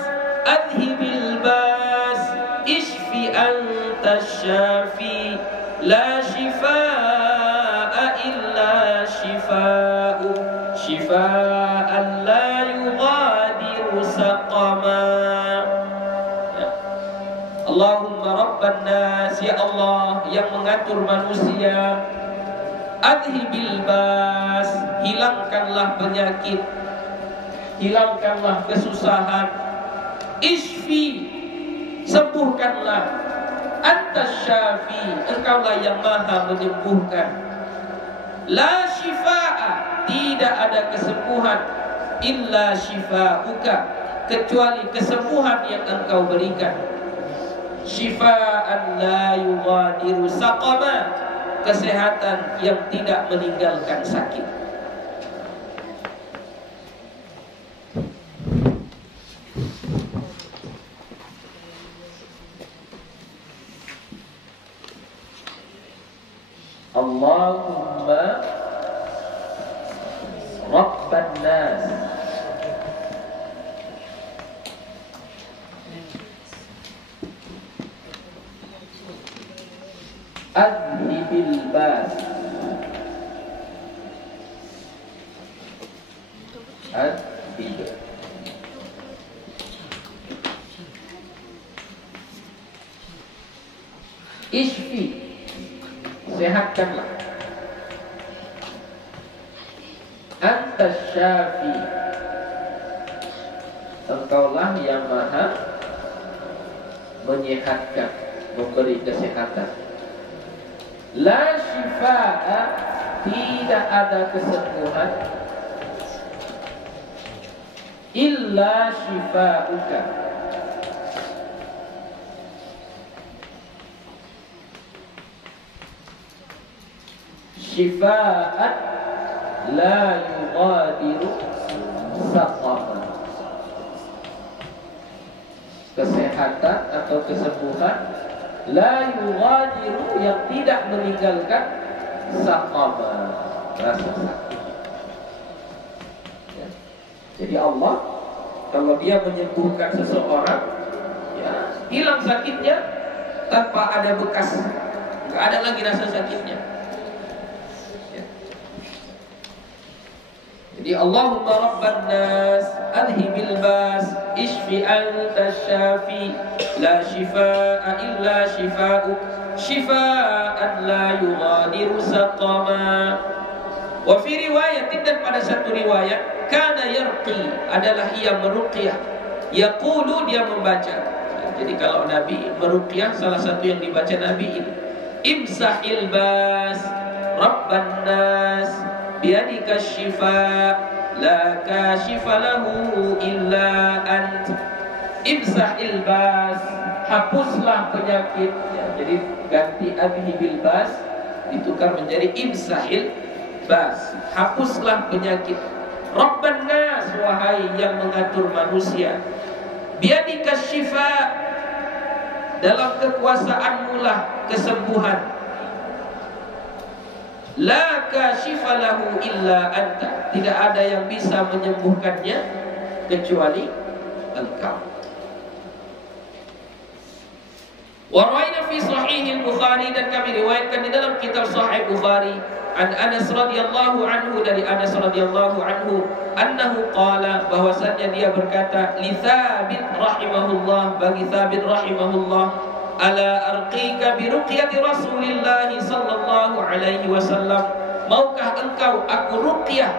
adhibil bas ishfi anta syafi la shifaa illa shifa'u shifaan la yughadiru saqama. Allahumma rabban nas, ya Allah yang mengatur manusia, adhibil bas, hilangkanlah penyakit, hilangkanlah kesusahan, isfi, sembuhkanlah, antas syafi, engkaulah yang maha menyembuhkan, la shifaa, tidak ada kesembuhan, illa shifauka, kecuali kesembuhan yang engkau berikan. Syifaan la yughadiru saqama, kesehatan yang tidak meninggalkan sakit. Allahumma rabban nas adhibil bas adhib isfi, sehatkanlah, antas syafi, engkaulah yang maha menyehatkan, memberi kesehatan. La syifaa, tidak ada kesembuhan, illa syifauka, syifaan la yughadiru saqama. Kesehatan atau kesembuhan la yughadiru, yang tidak meninggalkan saqama, rasa sakit. Ya. Jadi Allah kalau Dia menyembuhkan seseorang, ya, hilang sakitnya tanpa ada bekas, nggak ada lagi rasa sakitnya. Jadi Allahumma rabban nas adhibil bas ishfi anta syafi la shifaa illa shifaa'uk shifaa'an la yughadiru saqama. Wa fi riwayatin, dan pada satu riwayat, kana yarqi, adalah ia meruqyah, yaqulu, dia membaca. Jadi kalau Nabi meruqyah, salah satu yang dibaca Nabi ini, imsahil bas rabban nas biyadika syifa la kashifa lahu illa ant. Imsahil bas, hapuslah penyakit, ya, jadi ganti adhibil bas ditukar menjadi imsahil bas, hapuslah penyakit. Rabban nas, wahai yang mengatur manusia, biyadika syifa, dalam kekuasaanmu lah kesembuhan. La kashifa lahu illa anta, tidak ada yang bisa menyembuhkannya kecuali Engkau. Wa rawaina fi sahih al-Bukhari, dan kami riwayatkan di dalam kitab Sahih Bukhari, an Anas radhiyallahu anhu, dari Anas radhiyallahu anhu, annahu qala, bahwasanya dia berkata, li Thabit rahimahullah, bagi Thabit rahimahullah, ala arqika bi ruqyati Rasulillah sallallahu alaihi wasallam, maukah engkau aku ruqyah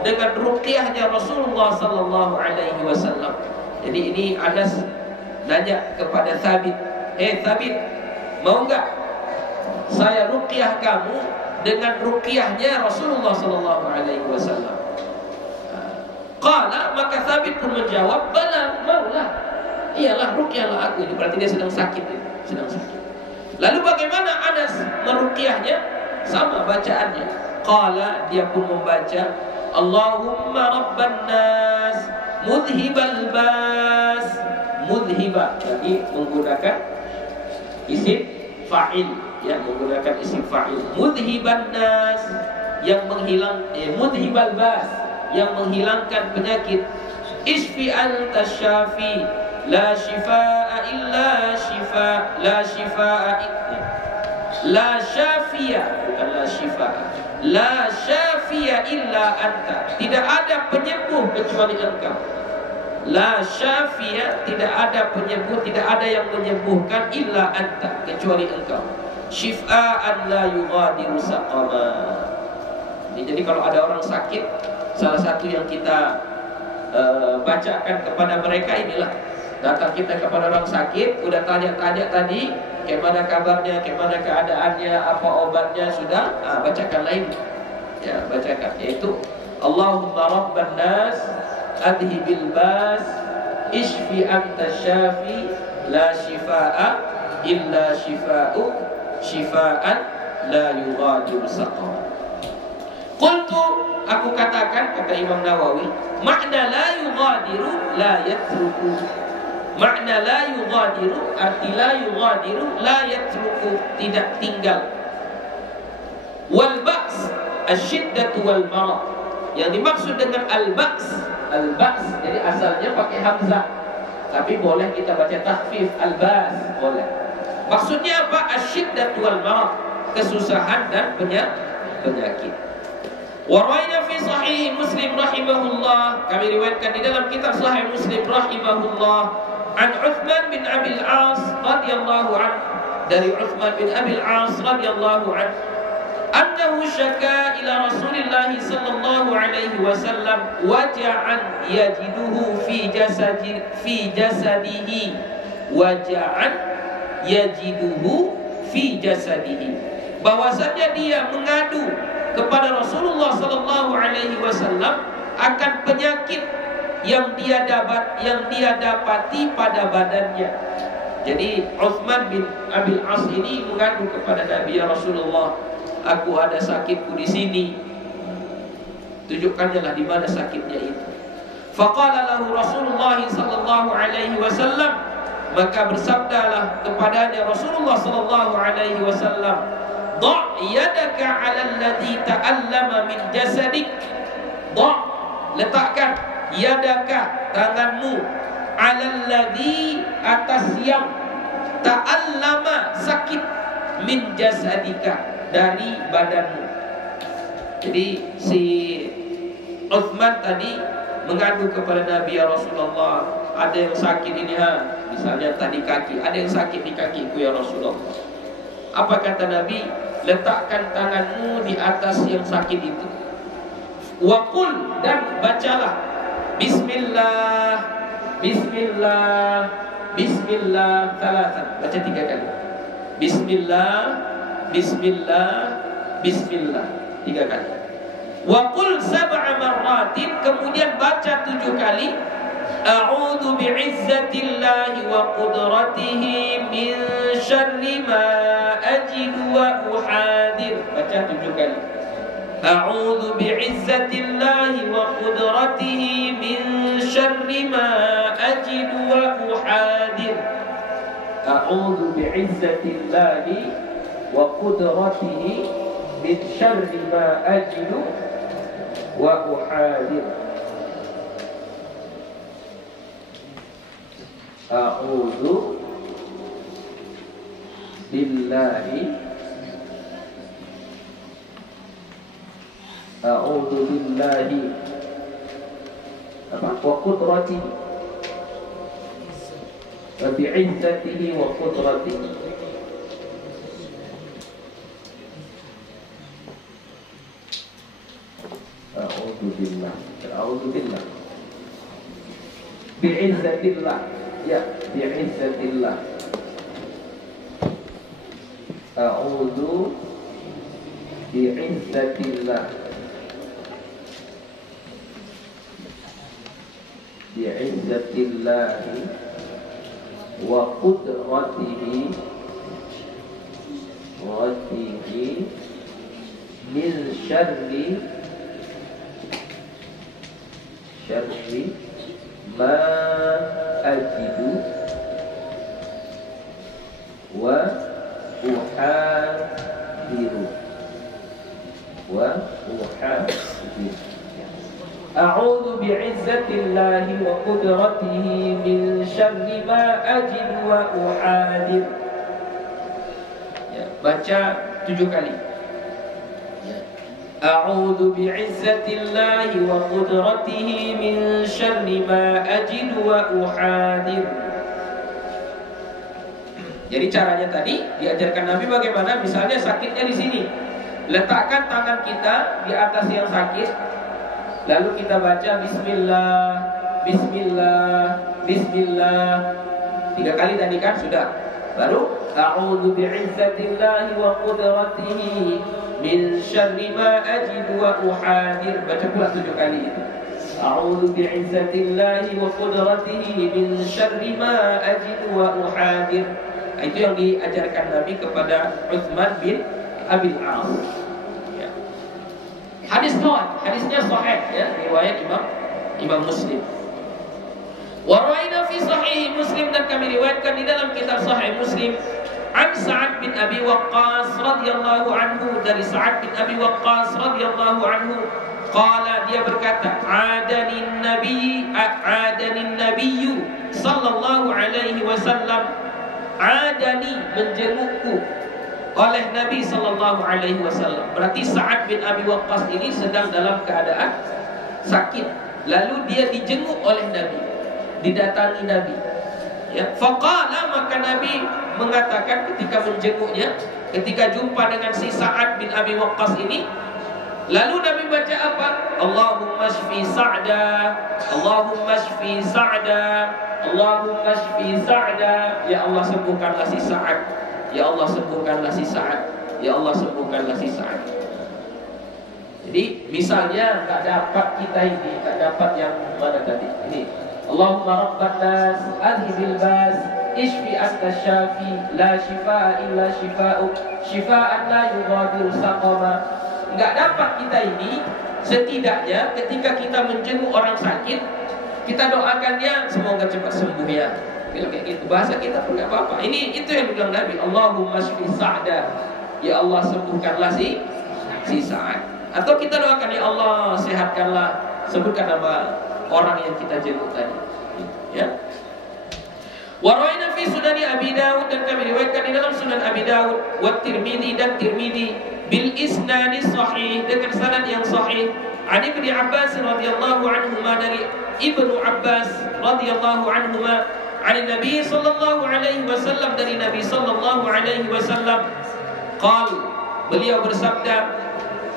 dengan ruqyahnya Rasulullah sallallahu alaihi wasallam. Jadi ini Anas nanya kepada Thabit, Thabit, mau enggak saya ruqyah kamu dengan ruqyahnya Rasulullah sallallahu alaihi wasallam? Qala, maka Thabit pun menjawab, bala, maulah, iyalah, ruqyahlah aku. Ini berarti dia sedang sakit, sedang sakit. Lalu bagaimana Anas meruqyahnya? Sama bacaannya. Qala, dia pun membaca, Allahumma rabban nas mudhibal bas. Mudhiba, jadi menggunakan isim fa'il, ya, menggunakan isim fa'il. Mudhiban nas, yang menghilang, mudhibal bas, yang menghilangkan penyakit. Ishfi anta syafi la shifaa illa shifa, la shifaa, la syafiya, bukan la shifaa, la syafiya illa anta, tidak ada penyembuh kecuali Engkau. La syafiya, tidak ada penyembuh, tidak ada yang menyembuhkan, illa anta, kecuali Engkau. Shifaan la yughadiru saqama. Jadi kalau ada orang sakit, salah satu yang kita bacakan kepada mereka inilah. Datang kita kepada orang sakit, udah tanya-tanya tadi, bagaimana kabarnya, bagaimana keadaannya, apa obatnya, sudah, bacakan lain. Ya, bacakan, yaitu Allahumma rabban nas adhibil bas ishfi anta syafi la shifaa illa shifa'uk shifaan la yughadiru saqama. Qultu, aku katakan, kata Imam Nawawi, makna la yughadiru la yatruku. Makna la yughadiru, arti la yughadiru, la yatruku, tidak tinggal. Wal ba's asyiddatu wal marad. Yang dimaksud dengan al-ba's, al-ba's jadi asalnya pakai hamzah, tapi boleh kita baca takhfif, al-ba's boleh. Maksudnya apa? Asyiddatu wal marad, kesusahan dan penyakit. Warwaina fi sahih Muslim rahimahullah, kami riwayatkan di dalam kitab Sahih Muslim rahimahullah, an Uthman bin Abil As radhiyallahu anhu, dari Uthman bin Abil As radhiyallahu anhu, annahu syaka ila Rasulillah sallallahu alaihi wasallam waja'an yajiduhu fi jasadihi, waja'an yajiduhu fi jasadihi. bahwasanya dia mengadu kepada Rasulullah sallallahu alaihi wasallam akan penyakit yang dia dapati pada badannya. Jadi Utsman bin Abil As ini mengadu kepada Nabi, ya Rasulullah, aku ada sakitku di sini. Tunjukkanlah di mana sakitnya itu. Faqala lahu Rasulullah sallallahu alaihi wasallam, maka bersabdalah kepadanya Rasulullah sallallahu alaihi wasallam, "Dha' yadaka 'ala alladhi ta'allama min jasadik." Letakkan yadaka, tanganmu, 'ala alladhi, atas yang, ta'allama, sakit, min jasadika, dari badanmu. Jadi si Utsman tadi mengadu kepada Nabi, ya Rasulullah, ada yang sakit ini, misalnya tadi kaki, ada yang sakit di kakiku ya Rasulullah. Apa kata Nabi? Letakkan tanganmu di atas yang sakit itu. Wa qul, dan bacalah Bismillah, Bismillah, Bismillah, salatan. Baca 3 kali. Bismillah, Bismillah, Bismillah, 3 kali. Wa qul 7 marratin, kemudian baca 7 kali. A'udzu bi'izzatillahi wa qudratihi min syarri ma ajidu wa uhadir. Baca 7 kali. A'udzu bi'izzatillahi wa qudratihi min syarri ma ajidu wa uhadir. A'udzu bi'izzatillahi wa qudratihi min syarri ma ajidu wa uhadir. A'udzu billahi, a'udzu billahi wa qudratihi wa bi'izzatihi wa qudratihi. A'udzu billah, a'udzu billah, bi'izzatillah, ya, bi'izzatillah. A'udzu bi'izzatillah, bi'izzatillahi wa qudratihi min syarri ma ajidu wa uhadiru A'udzu bi'izzatillahi wa qudratihi min syarri ma ajidu wa uhadir. Ya, baca 7 kali. A'udzu bi'izzatillahi wa qudratihi min syarri ma ajidu wa uhadir. Jadi caranya tadi diajarkan Nabi bagaimana, misalnya sakitnya di sini, letakkan tangan kita di atas yang sakit, lalu kita baca Bismillah, Bismillah, Bismillah 3 kali tadi kan sudah. Baru A'udzu bi'izzatillahi wa qudratihi min syarri ma ajidu wa uhadir. Baca pula 7 kali itu. A'udzu bi'izzatillahi wa qudratihi min syarri ma ajidu wa uhadir. Itu yang diajarkan Nabi kepada Utsman bin Abil As. Ya. Hadisnya sahih, ya, riwayat Imam Muslim. Wa rawaina fi sahih Muslim, dan kami riwayatkan di dalam kitab Sahih Muslim, an Sa'ad bin Abi Waqqas radhiyallahu anhu, dari Sa'ad bin Abi Waqqas radhiyallahu anhu, qala, dia berkata, adanin nabiyyu sallallahu alaihi wasallam, adani, menjengukku oleh Nabi sallallahu alaihi wasallam. Berarti Sa'ad bin Abi Waqqas ini sedang dalam keadaan sakit, lalu dia dijenguk oleh Nabi, didatangi Nabi. Ya, faqala, maka Nabi mengatakan ketika menjenguknya, ketika jumpa dengan si Sa'ad bin Abi Waqqas ini, lalu Nabi baca apa? Allahumma shfi Sa'da, Allahumma shfi Sa'da, Allahumma shfi Sa'da. Ya Allah, sembuhkanlah si Sa'ad. Ya Allah, sembuhkanlah si Sa'ad. ya Allah sembuhkanlah si Sa'ad. Jadi misalnya tak dapat kita ini, tak dapat yang mana tadi ini, Allahumma rabban nas adhibil bas ishfi anta syafi la shifaa illa shifaa'uk shifaan la yughadiru saqama. Enggak dapat kita ini, setidaknya ketika kita menjenguk orang sakit, kita doakannya semoga cepat sembuh ya. Bila kayak gitu bahasa kita pun enggak apa-apa. Ini itu yang dibilang Nabi, Allahumma shfi Sa'da, ya Allah sembuhkanlah si Sa'ad. Atau kita doakan, ya Allah sehatkanlah, sebutkan nama orang yang kita jenguk tadi. Ya. Wa rawaina fi Sunan Abi Dawud, dan kami riwayatkan di dalam Sunan Abi Dawud, wa Tirmidzi dan Tirmidzi bil isnad sahih, dengan sanad yang sahih. An Ibnu Abbas radhiyallahu anhuma, dari Ibnu Abbas radhiyallahu anhuma, an Nabi sallallahu alaihi wasallam, dari Nabi sallallahu alaihi wasallam, qal, beliau bersabda,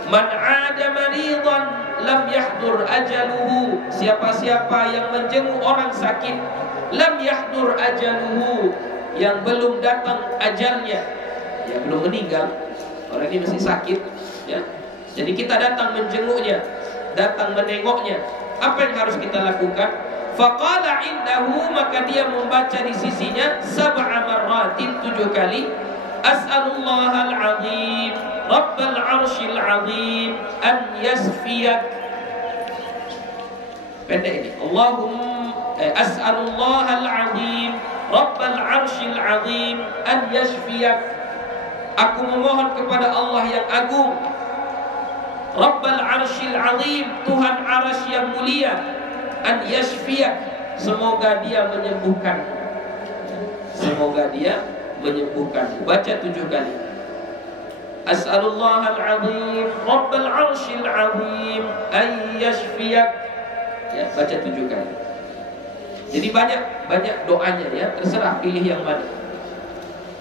man 'ada maridan lam yahdur ajaluhu, siapa-siapa yang menjenguk orang sakit, lam yahdur ajaluhu, yang belum datang ajalnya, yang belum meninggal, orang ini masih sakit ya. Jadi kita datang menjenguknya, datang menengoknya, apa yang harus kita lakukan? Faqala indahu, maka dia membaca di sisinya 7 marratin, 7 kali, as'alullahal azim rabbal arshil azim an yasfiyak. Pendek ini, as'alullahal azim rabbal arshil azim an yasfiyak. Aku memohon kepada Allah yang agung, rabbal arshil azim, Tuhan arasy yang mulia, an yasfiyak, semoga dia menyembuhkan, semoga dia menyembuhkan. Baca 7 kali. As'alullahal azim rabbal arshil azim an yashfiyak. Ya, baca 7 kali. Jadi banyak doanya ya, terserah pilih yang mana.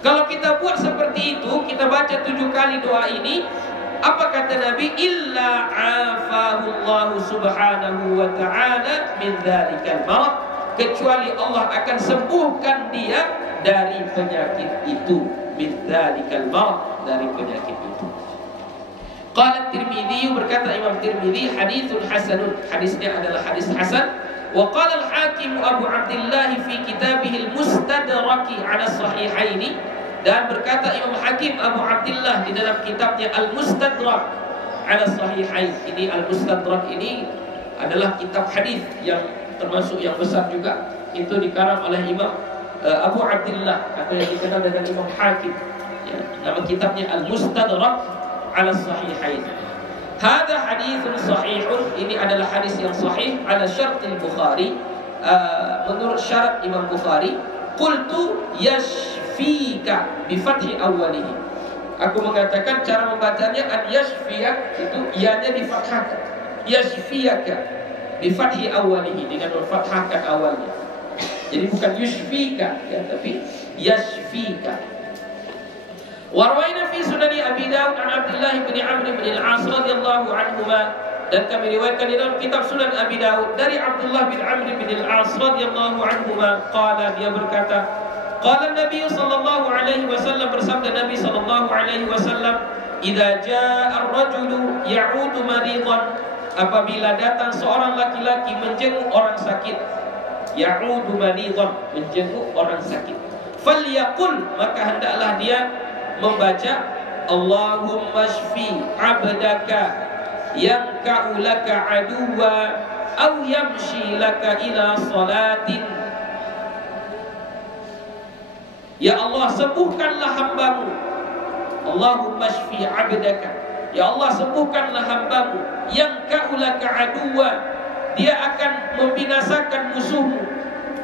Kalau kita buat seperti itu, kita baca 7 kali doa ini, apa kata Nabi? Illa afahullahu subhanahu wa ta'ala min dzalikal marad, kecuali Allah akan sembuhkan dia dari penyakit itu. Min dzalikal marad, dari penyakit itu. Qala Tirmidzi, berkata Imam Tirmidzi, haditsun hasanun, hadisnya adalah hadis hasan. Wa qala al-Hakim Abu Abdullah fi kitabih al-Mustadrak 'ala as-sahihaini, dan berkata Imam Hakim Abu Abdullah di dalam kitabnya Al-Mustadrak 'ala as-sahihain. Ini Al-Mustadrak ini adalah kitab hadis yang termasuk yang besar juga. Itu dikarang oleh Imam Abu Abdullah, atau yang dikenal dengan Imam Hakim ya. Nama kitabnya Al-Mustadrak 'ala as-sahihain. Hada hadithun sahihun, ini adalah hadis yang sahih, ala syartil Bukhari, menurut syarat Imam Bukhari. Qultu yashfika bi fathi awwalihi, aku mengatakan cara membacanya an yashfiyak, itu ianya difathahkan, yashfiyaka bi fathi awwalihi, dengan memfathahkan awalnya. Jadi bukan yushfika ya, tapi yashfika. Warwaina fi Sunani Abi Dawud an Abdullah bin Amr bin al-As radhiyallahu anhuma, dan kami riwayatkan di dalam kitab Sunan Abi Dawud dari Abdullah bin Amr bin al-As radhiyallahu anhuma, qala, dia berkata, qala Nabi sallallahu alaihi wasallam, bersabda Nabi sallallahu alaihi wasallam, idza jaa ar-rajulu ya'udu maridan, apabila datang seorang laki-laki menjenguk orang sakit, ya'udu maridan, menjenguk orang sakit, falyaqul, maka hendaklah dia membaca Allahumma shfi abdaka yanka'u laka aduwa aw yamshi laka ila salatin. Ya Allah, sembuhkanlah hambamu. Allahumma shfi abdaka, ya Allah sembuhkanlah hambamu, yanka'u laka aduwa, dia akan membinasakan musuhmu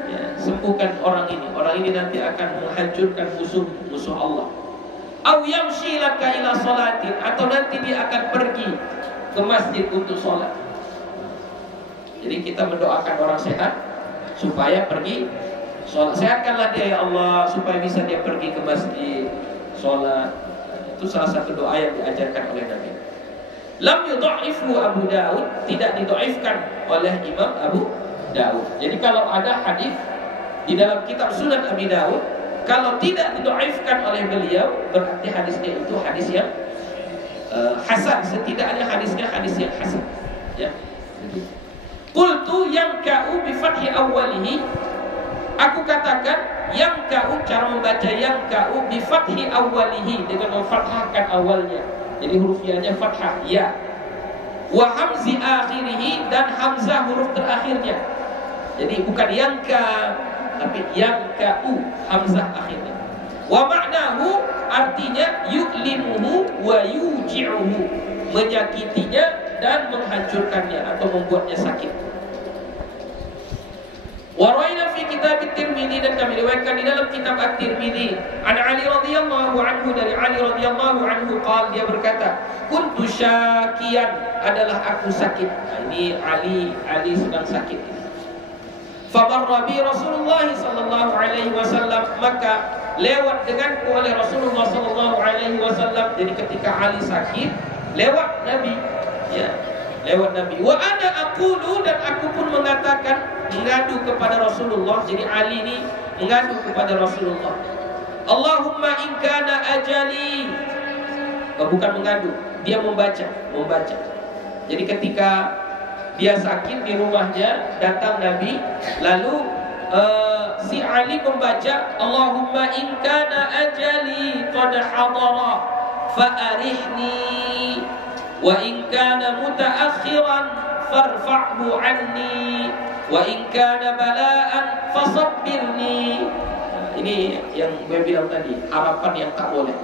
ya, sembuhkan orang ini nanti akan menghancurkan musuh Allah. Aw yamshi laka ila salatin, atau nanti dia akan pergi ke masjid untuk sholat. Jadi kita mendoakan orang sehat supaya pergi sholat. Sehatkanlah dia ya Allah, supaya bisa dia pergi ke masjid sholat. Itu salah satu doa yang diajarkan oleh Nabi. Lam yudha'ifhu Abu Dawud, tidak didhaifkan oleh Imam Abu Dawud. Jadi kalau ada hadis di dalam kitab Sunan Abi Dawud Kalau tidak didhaifkan oleh beliau, berarti hadisnya itu hadis yang hasan. Setidaknya hadisnya hadis yang hasan. Ya. Qultu yanka'u bi fathi awwalihi. Aku katakan yanka'u, cara membaca yanka'u bi fathi awwalihi, dengan memfathahkan awalnya. Jadi huruf ya-nya fathah ya. Wa hamzi akhirih, dan hamzah huruf terakhirnya. Jadi bukan yanka, tapi yanka'u, hamzah akhirnya. Wa ma'nahu, artinya yu'limuhu wa yuji'uhu, menyakitinya dan menghancurkannya atau membuatnya sakit. Wa rawaina fi kitab at-Tirmidzi, dan kami riwayatkan di dalam kitab at-Tirmidzi, an Ali radhiyallahu anhu, dari Ali radhiyallahu anhu qala, dia berkata, kuntu syakiyan, adalah aku sakit. Nah, ini Ali sedang sakit. Famarra bi Rasulullah sallallahu alaihi wasallam, maka lewat denganku oleh Rasulullah sallallahu alaihi wasallam. Jadi ketika Ali sakit, lewat Nabi, ya, lewat Nabi. Wa ana aqulu, dan aku pun mengatakan, mengadu kepada Rasulullah. Jadi Ali ini mengadu kepada Rasulullah. Allahumma in kana ajali. Bukan mengadu, dia membaca. Jadi ketika dia sakit di rumahnya, datang Nabi, lalu si Ali membaca, Allahumma in kana ajali qad hadara fa'arihni, wa in kana mutaakhiran farfa'hu anni, wa in kana bala'an fasabbirni. Ini yang gue bilang tadi, harapan yang tak boleh.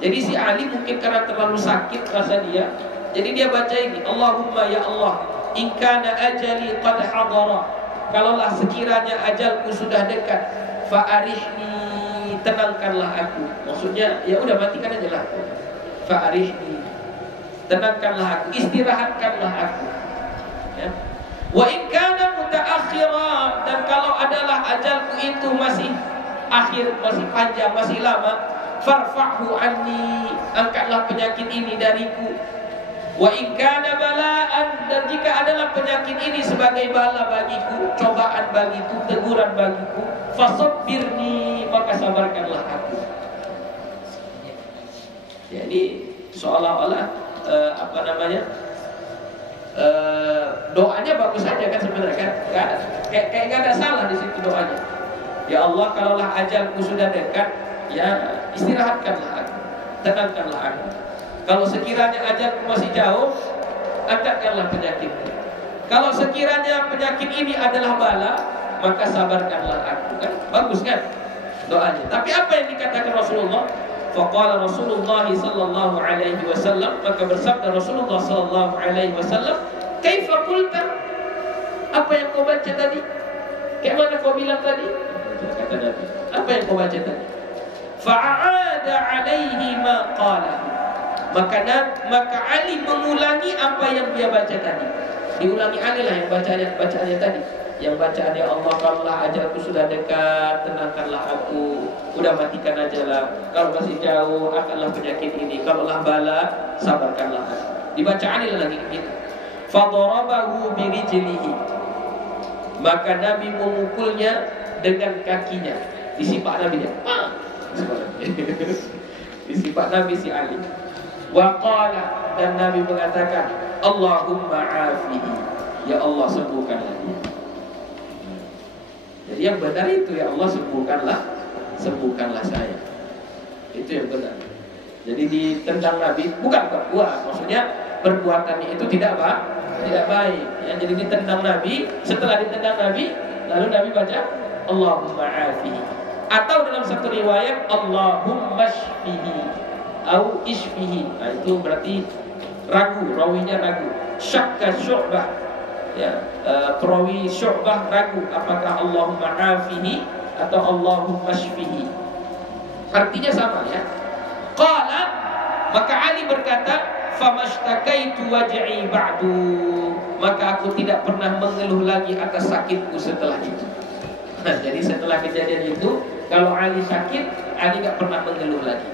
Jadi si Ali mungkin karena terlalu sakit rasa dia, jadi dia baca ini, Allahumma ya Allah, in kana ajali qad hadara, kalaulah sekiranya ajalku sudah dekat, fa'arihni, tenangkanlah aku. Maksudnya ya udah matikan aja lah. Fa'arihni, tenangkanlah aku, istirahatkanlah aku. Ya. Wa in kana mutaakhira, dan kalau adalah ajalku itu masih akhir, masih panjang, masih lama, farfa'hu anni, angkatlah penyakit ini dariku. Wa in kana bala'an, dan jika adalah penyakit ini sebagai bala bagiku, cobaan bagiku, teguran bagiku, fasabbirni, maka sabarkanlah aku. Jadi seolah-olah doanya bagus saja kan sebenarnya kan, kayak nggak ada salah di situ doanya. Ya Allah, kalaulah ajalku sudah dekat, ya istirahatkanlah aku, tenangkanlah aku. Kalau sekiranya ajalku masih jauh, angkatkanlah penyakitku. Kalau sekiranya penyakit ini adalah bala, maka sabarkanlah aku. Kan bagus kan doanya. Tapi apa yang dikatakan Rasulullah? Faqala Rasulullah sallallahu alaihi wasallam, maka bersabda Rasulullah sallallahu alaihi wasallam, kaifa qulta? Apa yang kau baca tadi? Kayak mana kau bilang tadi? Kata Nabi, apa yang kau baca tadi? Fa'ada alaihi ma qala. Maka Ali mengulangi apa yang dia baca tadi. Diulangi Ali lah yang bacaannya tadi. Yang bacaan, ya Allah, kalaulah ajalku sudah dekat, tenangkanlah aku, udah matikan aja lah. Kalau masih jauh, akanlah penyakit ini. Kalaulah bala, sabarkanlah aku. Dibaca Ali lagi gitu. Fadarabahu birijlihi, maka Nabi memukulnya dengan kakinya. Disipak Nabi dia. Disipak Nabi si Ali. Wa qala, dan Nabi mengatakan, Allahumma afihi, ya Allah sembuhkanlah dia. Jadi yang benar itu, ya Allah sembuhkanlah saya. Itu yang benar. Jadi ditendang Nabi, bukan berbuat, maksudnya perbuatannya itu tidak baik. Ya, jadi ditendang Nabi, setelah ditendang Nabi, lalu Nabi baca Allahumma afihi. Atau dalam satu riwayat Allahumma shfihi au ishfihi. Nah, itu berarti ragu, rawinya ragu. Syakka Syu'bah, ya, perawi Syu'bah ragu apakah Allahumma afihi atau Allahumma shfihi. Artinya sama ya. Qala, maka Ali berkata, famastakaitu waj'i ba'du, maka aku tidak pernah mengeluh lagi atas sakitku setelah itu. Nah, jadi setelah kejadian itu, kalau Ali sakit, Ali tidak pernah mengeluh lagi.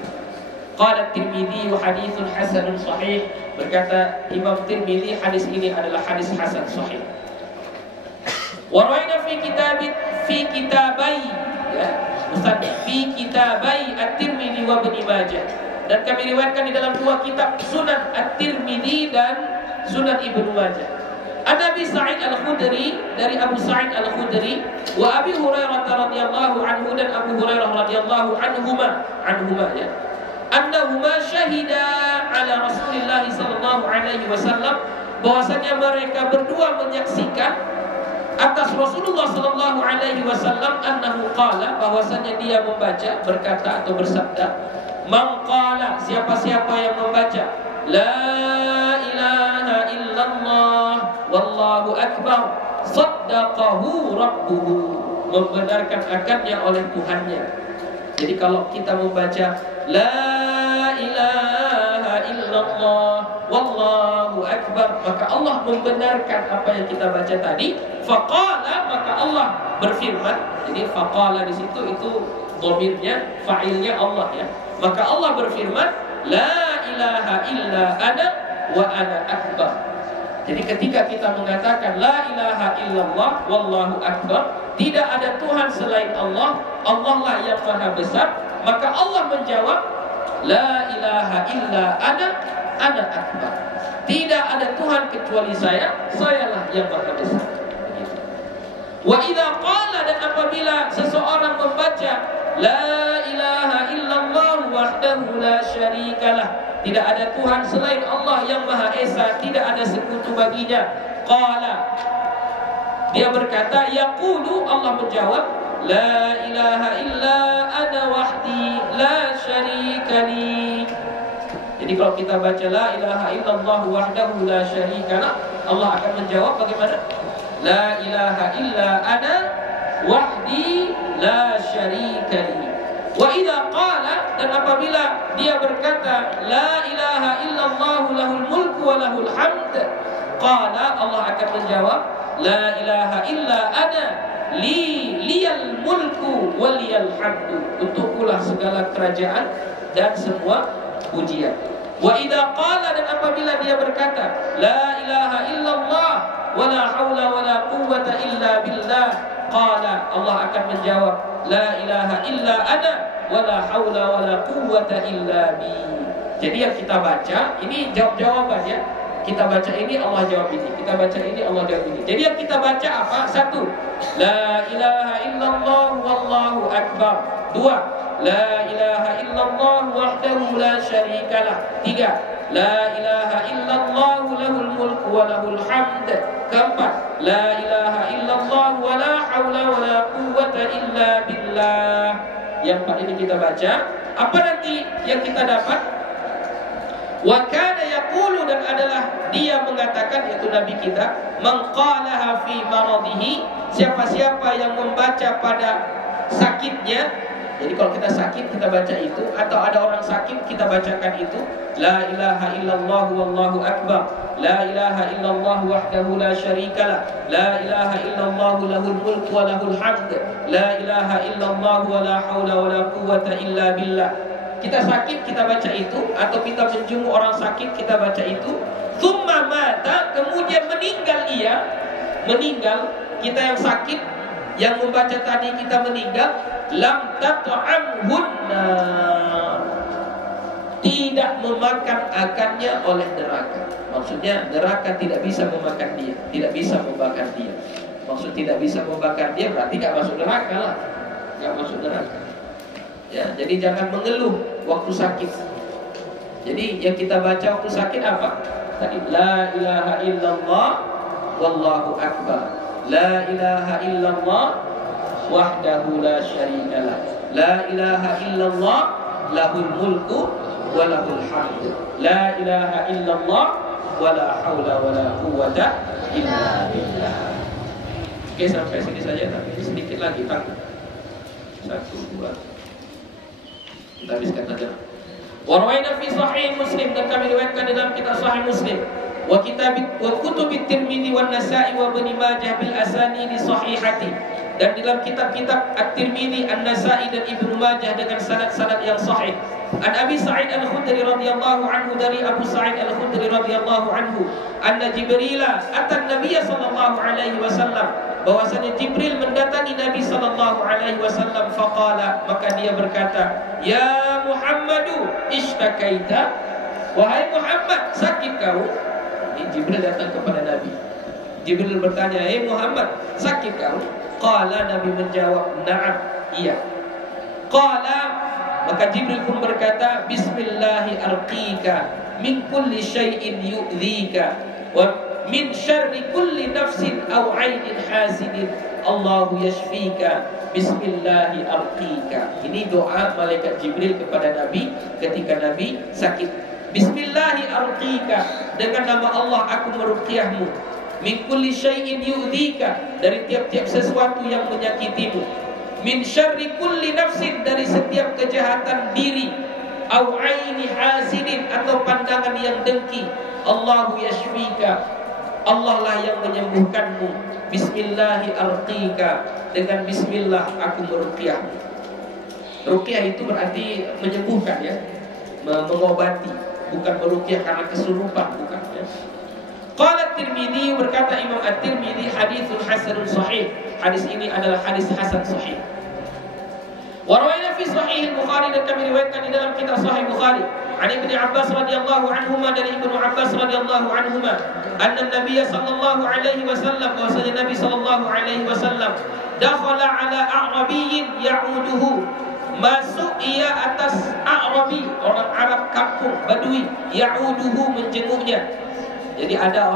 Qala Tirmidzi wa haditsun hasanun sahih, berkata Imam Tirmidzi, hadis ini adalah hadis hasan sahih. Wa rawaina fi kitabai, ya, fi kitabai At-Tirmidzi wa Ibnu Majah. Dan kami riwayatkan di dalam dua kitab Sunan At-Tirmidzi dan Sunan Ibnu Majah. An Abi Sa'id Al-Khudri, dari Abu Sa'id Al-Khudri, wa Abi Hurairah radhiyallahu anhu, dan Abu Hurairah radhiyallahu anhuma ya. Annahuma syahida ala Rasulillah sallallahu alaihi wasallam, bahwasanya mereka berdua menyaksikan atas Rasulullah sallallahu alaihi wasallam annahu qala, bahwasanya dia membaca, berkata atau bersabda, man qala, siapa-siapa yang membaca la ilaha illallah wallahu akbar, saddaqahu rabbuhu, membenarkan akannya oleh Tuhannya. Jadi kalau kita membaca la ilaha illallah wallahu akbar, maka Allah membenarkan apa yang kita baca tadi. Faqala, maka Allah berfirman. Jadi faqala di situ itu dhamirnya, fa'ilnya Allah ya. Maka Allah berfirman, la ilaha illa ana wa ana akbar. Jadi ketika kita mengatakan la ilaha illallah wallahu akbar, tidak ada Tuhan selain Allah, Allah lah yang maha besar, maka Allah menjawab la ilaha illa ana akbar. Tidak ada Tuhan kecuali sayalah yang maha besar. Wa idza qala, dan apabila seseorang membaca la ilaha illallah wahdahu la syarikalah, tidak ada Tuhan selain Allah yang Maha Esa, tidak ada sekutu baginya. Qala, dia berkata, yaqulu, Allah menjawab, la ilaha illa ana wahdi la syarika li. Jadi kalau kita baca la ilaha illallah wahdahu la syarikalah, Allah akan menjawab bagaimana? La ilaha illa ana wahdi la syarika li. Wa idza qala, dan apabila dia berkata la ilaha illallah lahul mulku wa lahul hamd, qala, Allah akan menjawab la ilaha illa ana liyal mulku wa liyal hamdu, untukkulah segala kerajaan dan semua pujian. Wa idza qala, dan apabila dia berkata la ilaha illallah wa la haula wa la quwwata illa billah, qala, Allah akan menjawab la ilaha illa ana wa la haula wa la quwwata illa bi. Jadi yang kita baca ini jawab-jawaban ya. Kita baca ini, Allah jawab ini. Kita baca ini, Allah jawab ini. Jadi yang kita baca apa? Satu, la ilaha illallah wallahu akbar. Dua, la ilaha illallah wahdahu la syarikalah. Tiga, la ilaha illallah lahul mulku wa lahul hamd. Keempat, la ilaha illallah wa la hawla wa la quwwata illa billah. Yang empat ini kita baca. Apa nanti yang kita dapat? Wa kana yaqulu, dan adalah dia mengatakan, yaitu Nabi kita, man qalaha fi maradihi, siapa-siapa yang membaca pada sakitnya. Jadi kalau kita sakit kita baca itu, atau ada orang sakit kita bacakan itu, la ilaha illallah wallahu akbar, la ilaha illallah wahdahu la syarikalah, la ilaha illallah lahul mulku wa lahul hamd, la ilaha illallah wa la haula wa la quwwata illa billah. Kita sakit kita baca itu, atau kita menjenguk orang sakit kita baca itu. Tsumma mata, kemudian meninggal ia, meninggal kita yang sakit, yang membaca tadi kita meninggal, lam tat'amhun nar, tidak memakan akannya oleh neraka. Maksudnya neraka tidak bisa memakan dia, tidak bisa membakar dia. Maksud tidak bisa membakar dia berarti tidak masuk neraka lah, tidak masuk neraka. Ya, jadi jangan mengeluh waktu sakit. Jadi yang kita baca waktu sakit apa? Tadi la ilaha illallah wallahu akbar, la ilaha illallah wahdahu la syarikalah, la ilaha illallah lahul mulku wa lahul hamd, la ilaha illallah wa la haula wa la quwwata illa billah. Oke, sampai sini saja, tapi sedikit lagi tak. 1, 2. Kita habiskan saja. Wa rawaina fi sahih Muslim, dan kami riwayatkan dalam kitab Sahih Muslim, wa kutub At-Tirmidzi wan Nasa'i wa Ibnu Majah bil asanid sahihati, dan dalam kitab-kitab At-Tirmidzi, An-Nasa'i dan Ibnu Majah dengan sanad-sanad yang sahih. An Abi Sa'id Al-Khudri radhiyallahu anhu, dari Abu Sa'id Al-Khudri radhiyallahu anhu, anna Jibril atan Nabiy sallallahu alaihi wasallam, bahwasanya Jibril mendatangi Nabi sallallahu alaihi alaihi wasallam faqala, maka dia berkata, "Ya Muhammadu, ishtakaita?" Wahai Muhammad, sakit kau? Ini Jibril datang kepada Nabi. Jibril bertanya, "Hei Muhammad, sakit kau?" Qala, Nabi menjawab, "Na'am, iya." Qala, maka Jibril pun berkata, "Bismillahi arqika min kulli syai'in yu'dhika wa min syarri kulli nafsin aw 'ainin hasidin Allahu yashfika bismillahi arqika." Ini doa malaikat Jibril kepada Nabi ketika Nabi sakit. Bismillahi arqika, dengan nama Allah aku meruqyahmu. Min kulli syai'in yu'dhika, dari tiap-tiap sesuatu yang menyakitimu. Min syarri kulli nafsin, dari setiap kejahatan diri. Au 'aini hasidin, atau pandangan yang dengki. Allahu yashfika, Allah lah yang menyembuhkanmu. Bismillahi arqika, dengan bismillah aku meruqyahmu. Ruqyah itu berarti menyembuhkan, ya, mengobati, bukan meruqyah karena kesurupan, bukan, ya. Qala Tirmidzi, berkata Imam At-Tirmidzi, haditsun hasanun sahih. Hadis ini adalah hadis hasan sahih. Wa rawaina fi sahih Bukhari, dan kami riwayatkan di dalam kitab Sahih Bukhari. An Ibnu Abbas radhiyallahu anhuma, dari Ibnu Abbas radhiyallahu anhuma, anna Nabiy sallallahu alaihi wasallam, bahwasanya Nabi sallallahu alaihi wasallam dakhala ala a'rabiyyin ya'uduhu, masuk ia atas A'rabi, orang Arab kampung Badui, ya'uduhu, menjenguknya. Jadi ada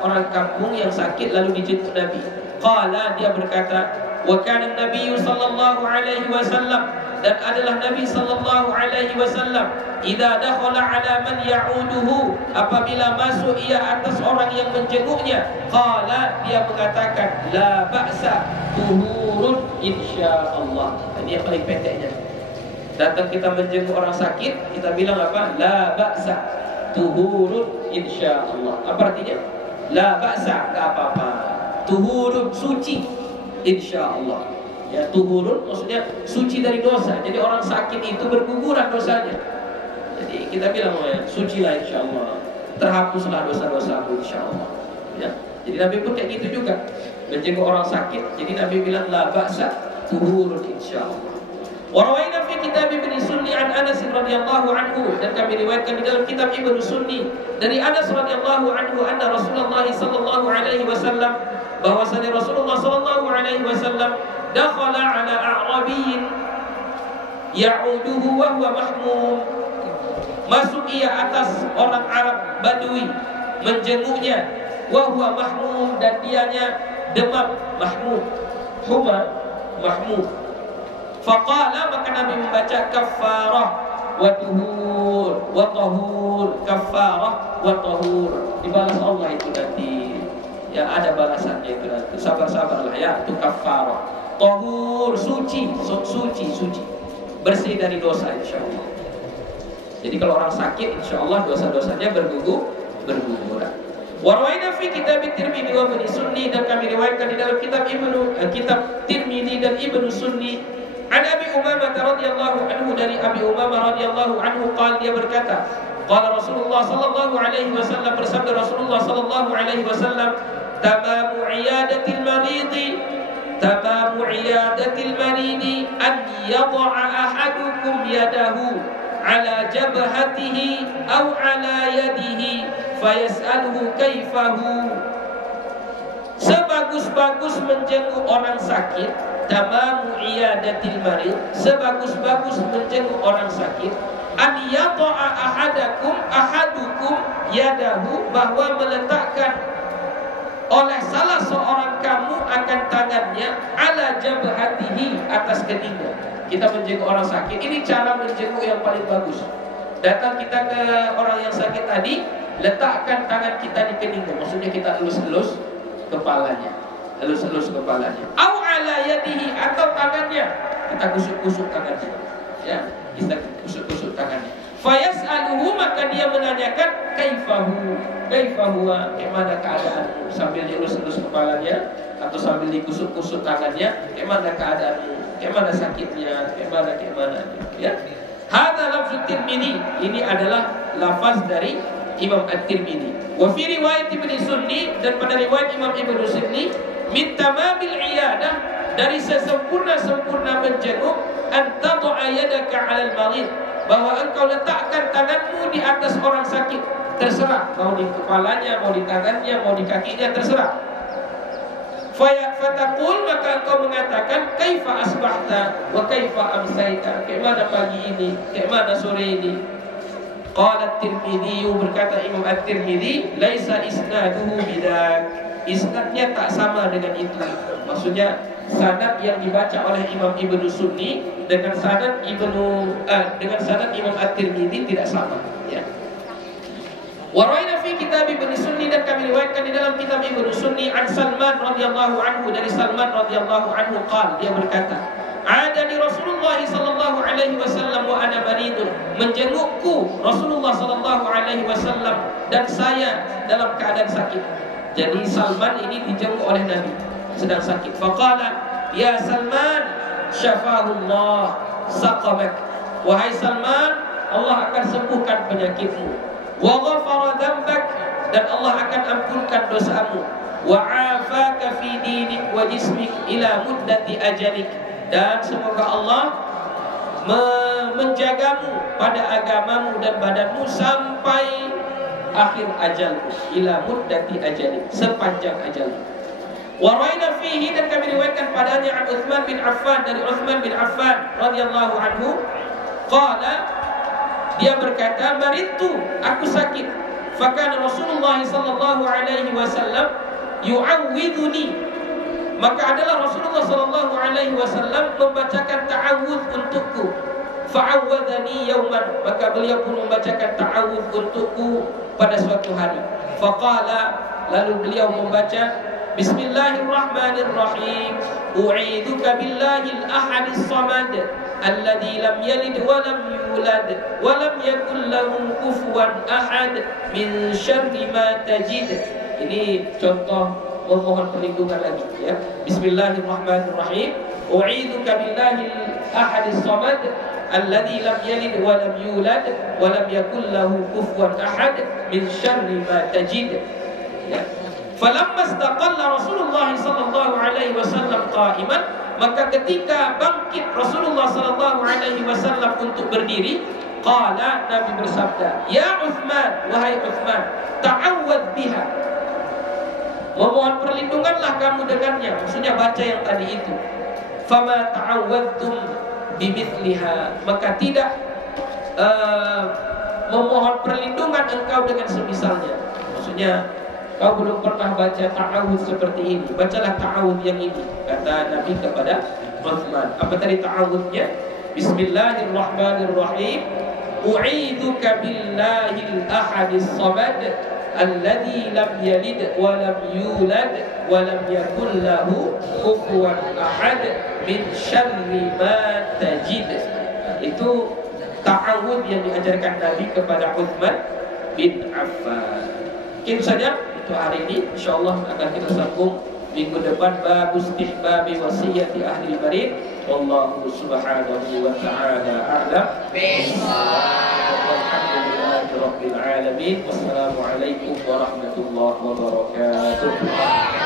orang kampung yang sakit lalu dijenguk Nabi. Qala, dia berkata, wa kana an-nabiy sallallahu alaihi wasallam, dan adalah Nabi sallallahu alaihi wasallam, idza dakhala ala man ya'uduhu, apabila masuk ia atas orang yang menjenguknya, qala, dia mengatakan, la ba'sa, tuhurun insyaallah. Ini yang paling pendeknya. Datang kita menjenguk orang sakit, kita bilang apa? La ba'sa, tuhurun insyaallah. Apa artinya? La ba'sa, enggak apa-apa. Tuhurun, suci, insyaallah. Ya, tuhurun maksudnya suci dari dosa. Jadi orang sakit itu berguguran dosanya. Jadi kita bilang, ya, sucilah insyaallah, terhapuslah dosa-dosamu insyaallah. Ya. Jadi Nabi pun kayak gitu juga, menjenguk orang sakit. Jadi Nabi bilang la ba'sa, tuhurun insyaallah. Warawaina fi kitab Ibnu Sunni an Anas radhiyallahu anhu, dan kami riwayatkan di dalam kitab Ibnu Sunni dari Anas radhiyallahu anhu, anna Rasulullah sallallahu alaihi wasallam, bahwasanya Rasulullah sallallahu alaihi wasallam dakhala ala a'rabiyyin ya'uduhu wa huwa mahmum, masuk ia atas orang Arab Badui, menjenguknya, wa huwa mahmum, dan dianya demam, mahmum, huma, mahmum. Faqala, maka Nabi membaca kaffarah wa tuhur wa tahur, kaffarah wa tahur. Dibalas Allah itu nanti, ya, ada balasannya itu nanti. Sabar-sabarlah, ya, itu kaffarah. Tahur, suci, suci, bersih dari dosa insyaallah. Jadi kalau orang sakit insyaallah dosa-dosanya berguguran. Warwaina fi kitab Tirmidzi wa Ibnu Sunni, dan kami riwayatkan di dalam kitab Tirmidzi dan Ibnu Sunni. An Abi Umamah radhiyallahu anhu, dari Abi Umamah radhiyallahu anhu, qala, dia berkata, qala Rasulullah sallallahu alaihi wasallam, bersabda Rasulullah sallallahu alaihi wasallam, tamamu iyadatil maridi, tamamu iyadatil maridi an yad'a ahadukum yadahu ala jabhatihi aw ala yadihi fayas'aluhu kaifahu. Sebagus-bagus menjenguk orang sakit, tamamu iyadatil marid, sebagus-bagus menjenguk orang sakit, an yata'a ahadukum yadahu, bahwa meletakkan oleh salah seorang kamu akan tangannya, ala jabhatihi, atas keningnya. Kita menjenguk orang sakit, ini cara menjenguk yang paling bagus. Datang kita ke orang yang sakit tadi, letakkan tangan kita di keningnya, maksudnya kita elus-elus kepalanya, elus-elus kepalanya. Au ala yadihi, atau tangannya kita kusuk-kusuk tangannya, ya, kita kusuk-kusuk tangannya. Fayas'aluhu, maka dia menanyakan kaifahu, bagaimana keadaanmu, sambil dielus-elus kepalanya atau sambil dikusuk-kusuk tangannya, bagaimana keadaanmu, bagaimana sakitnya, bagaimana, ya. Hadza lafz Tirmidzi, ini adalah lafaz dari Imam At-Tirmidzi. Wa fi riwayat Ibnu Sunni, dan pada riwayat Imam Ibnu Sunni, min tamabil iyadah, dari sesempurna-sempurna menjenguk, an tad'a yadaka 'alal marid, bahwa engkau letakkan tanganmu di atas orang sakit. Terserah, mau di kepalanya, mau di tangannya, mau di kakinya, terserah. Fataqul, maka engkau mengatakan, kaifa asbahta wa kaifa amsayta, kayak mana pagi ini, kayak mana sore ini. Qala At-Tirmidzi, berkata Imam At-Tirmidzi, laisa isnaduhu bidak, isnadnya tak sama dengan itu. Maksudnya sanad yang dibaca oleh Imam Ibnu Sunni dengan sanad Imam At-Tirmidzi tidak sama, ya. Wa rawaina fi kitab Ibnu Sunni, dan kami riwayatkan di dalam kitab Ibnu Sunni an Salman radhiyallahu anhu, dari Salman radhiyallahu anhu qala, dia berkata, adani Rasulullah sallallahu alaihi wasallam wa ana maridun, menjengukku Rasulullah sallallahu alaihi wasallam dan saya dalam keadaan sakit. Jadi Salman ini dijenguk oleh Nabi sedang sakit. Faqala, ya Salman, syafahullah saqamak, wahai Salman, Allah akan sembuhkan penyakitmu. Wa ghafara dhanbak, dan Allah akan ampunkan dosamu. Wa afaka fi dinik wa jismik ila muddati ajalik, dan semoga Allah menjagamu pada agamamu dan badanmu sampai akhir ajalmu, ila muddati ajalik, sepanjang ajalmu. Wa rawaina fihi, dan kami riwayatkan padanya an Utsman bin Affan, dari Utsman bin Affan radhiyallahu anhu qala, dia berkata, maridtu, aku sakit. Fakana Rasulullah sallallahu alaihi wasallam yu'awwidhuni, maka adalah Rasulullah sallallahu alaihi wasallam membacakan ta'awudz untukku. Fa'awwadhani yauman, maka beliau pun membacakan ta'awudz untukku pada suatu hari. Faqala, lalu beliau membaca, Bismillahirrahmanirrahim, u'iduka billahil ahadis samad, alladzi lam yalid wa lam yulad wa lam yakul lahu kufuwan ahad, min syarri ma tajid. Ini contoh memohon perlindungan lagi, ya. Bismillahirrahmanirrahim, u'iduka billahil ahadis samad, alladzi lam yalid wa lam yulad wa lam yakul lahu kufuwan ahad, min syarri ma tajid, ya. Falamma istaqalla Rasulullah sallallahu alaihi wasallam qa'iman, maka ketika bangkit Rasulullah sallallahu alaihi wasallam untuk berdiri, qala, Nabi bersabda, ya Utsman, wahai Utsman, ta'awwad biha, memohon perlindunganlah kamu dengannya, maksudnya baca yang tadi itu. Fama ta'awwadtum bimithliha, maka tidak memohon perlindungan engkau dengan semisalnya. Maksudnya kau belum pernah baca ta'awudz seperti ini, bacalah ta'awudz yang ini, kata Nabi kepada Utsman. Apa tadi ta'awudznya? Bismillahirrahmanirrahim, u'iduka billahil ahadis samad, alladzi lam yalid wa lam yulad wa lam yakul lahu kufuwan ahad, min syarri ma tajid. Itu ta'awudz yang diajarkan Nabi kepada Utsman bin Affan. Mungkin saja itu hari ini, insyaallah akan kita sambung minggu depan, bab istihbabi wasiyati ahli al-barid. Wallahu subhanahu wa ta'ala a'lam. Alhamdulillahi rabbil alamin. Wassalamu alaikum warahmatullahi wabarakatuh.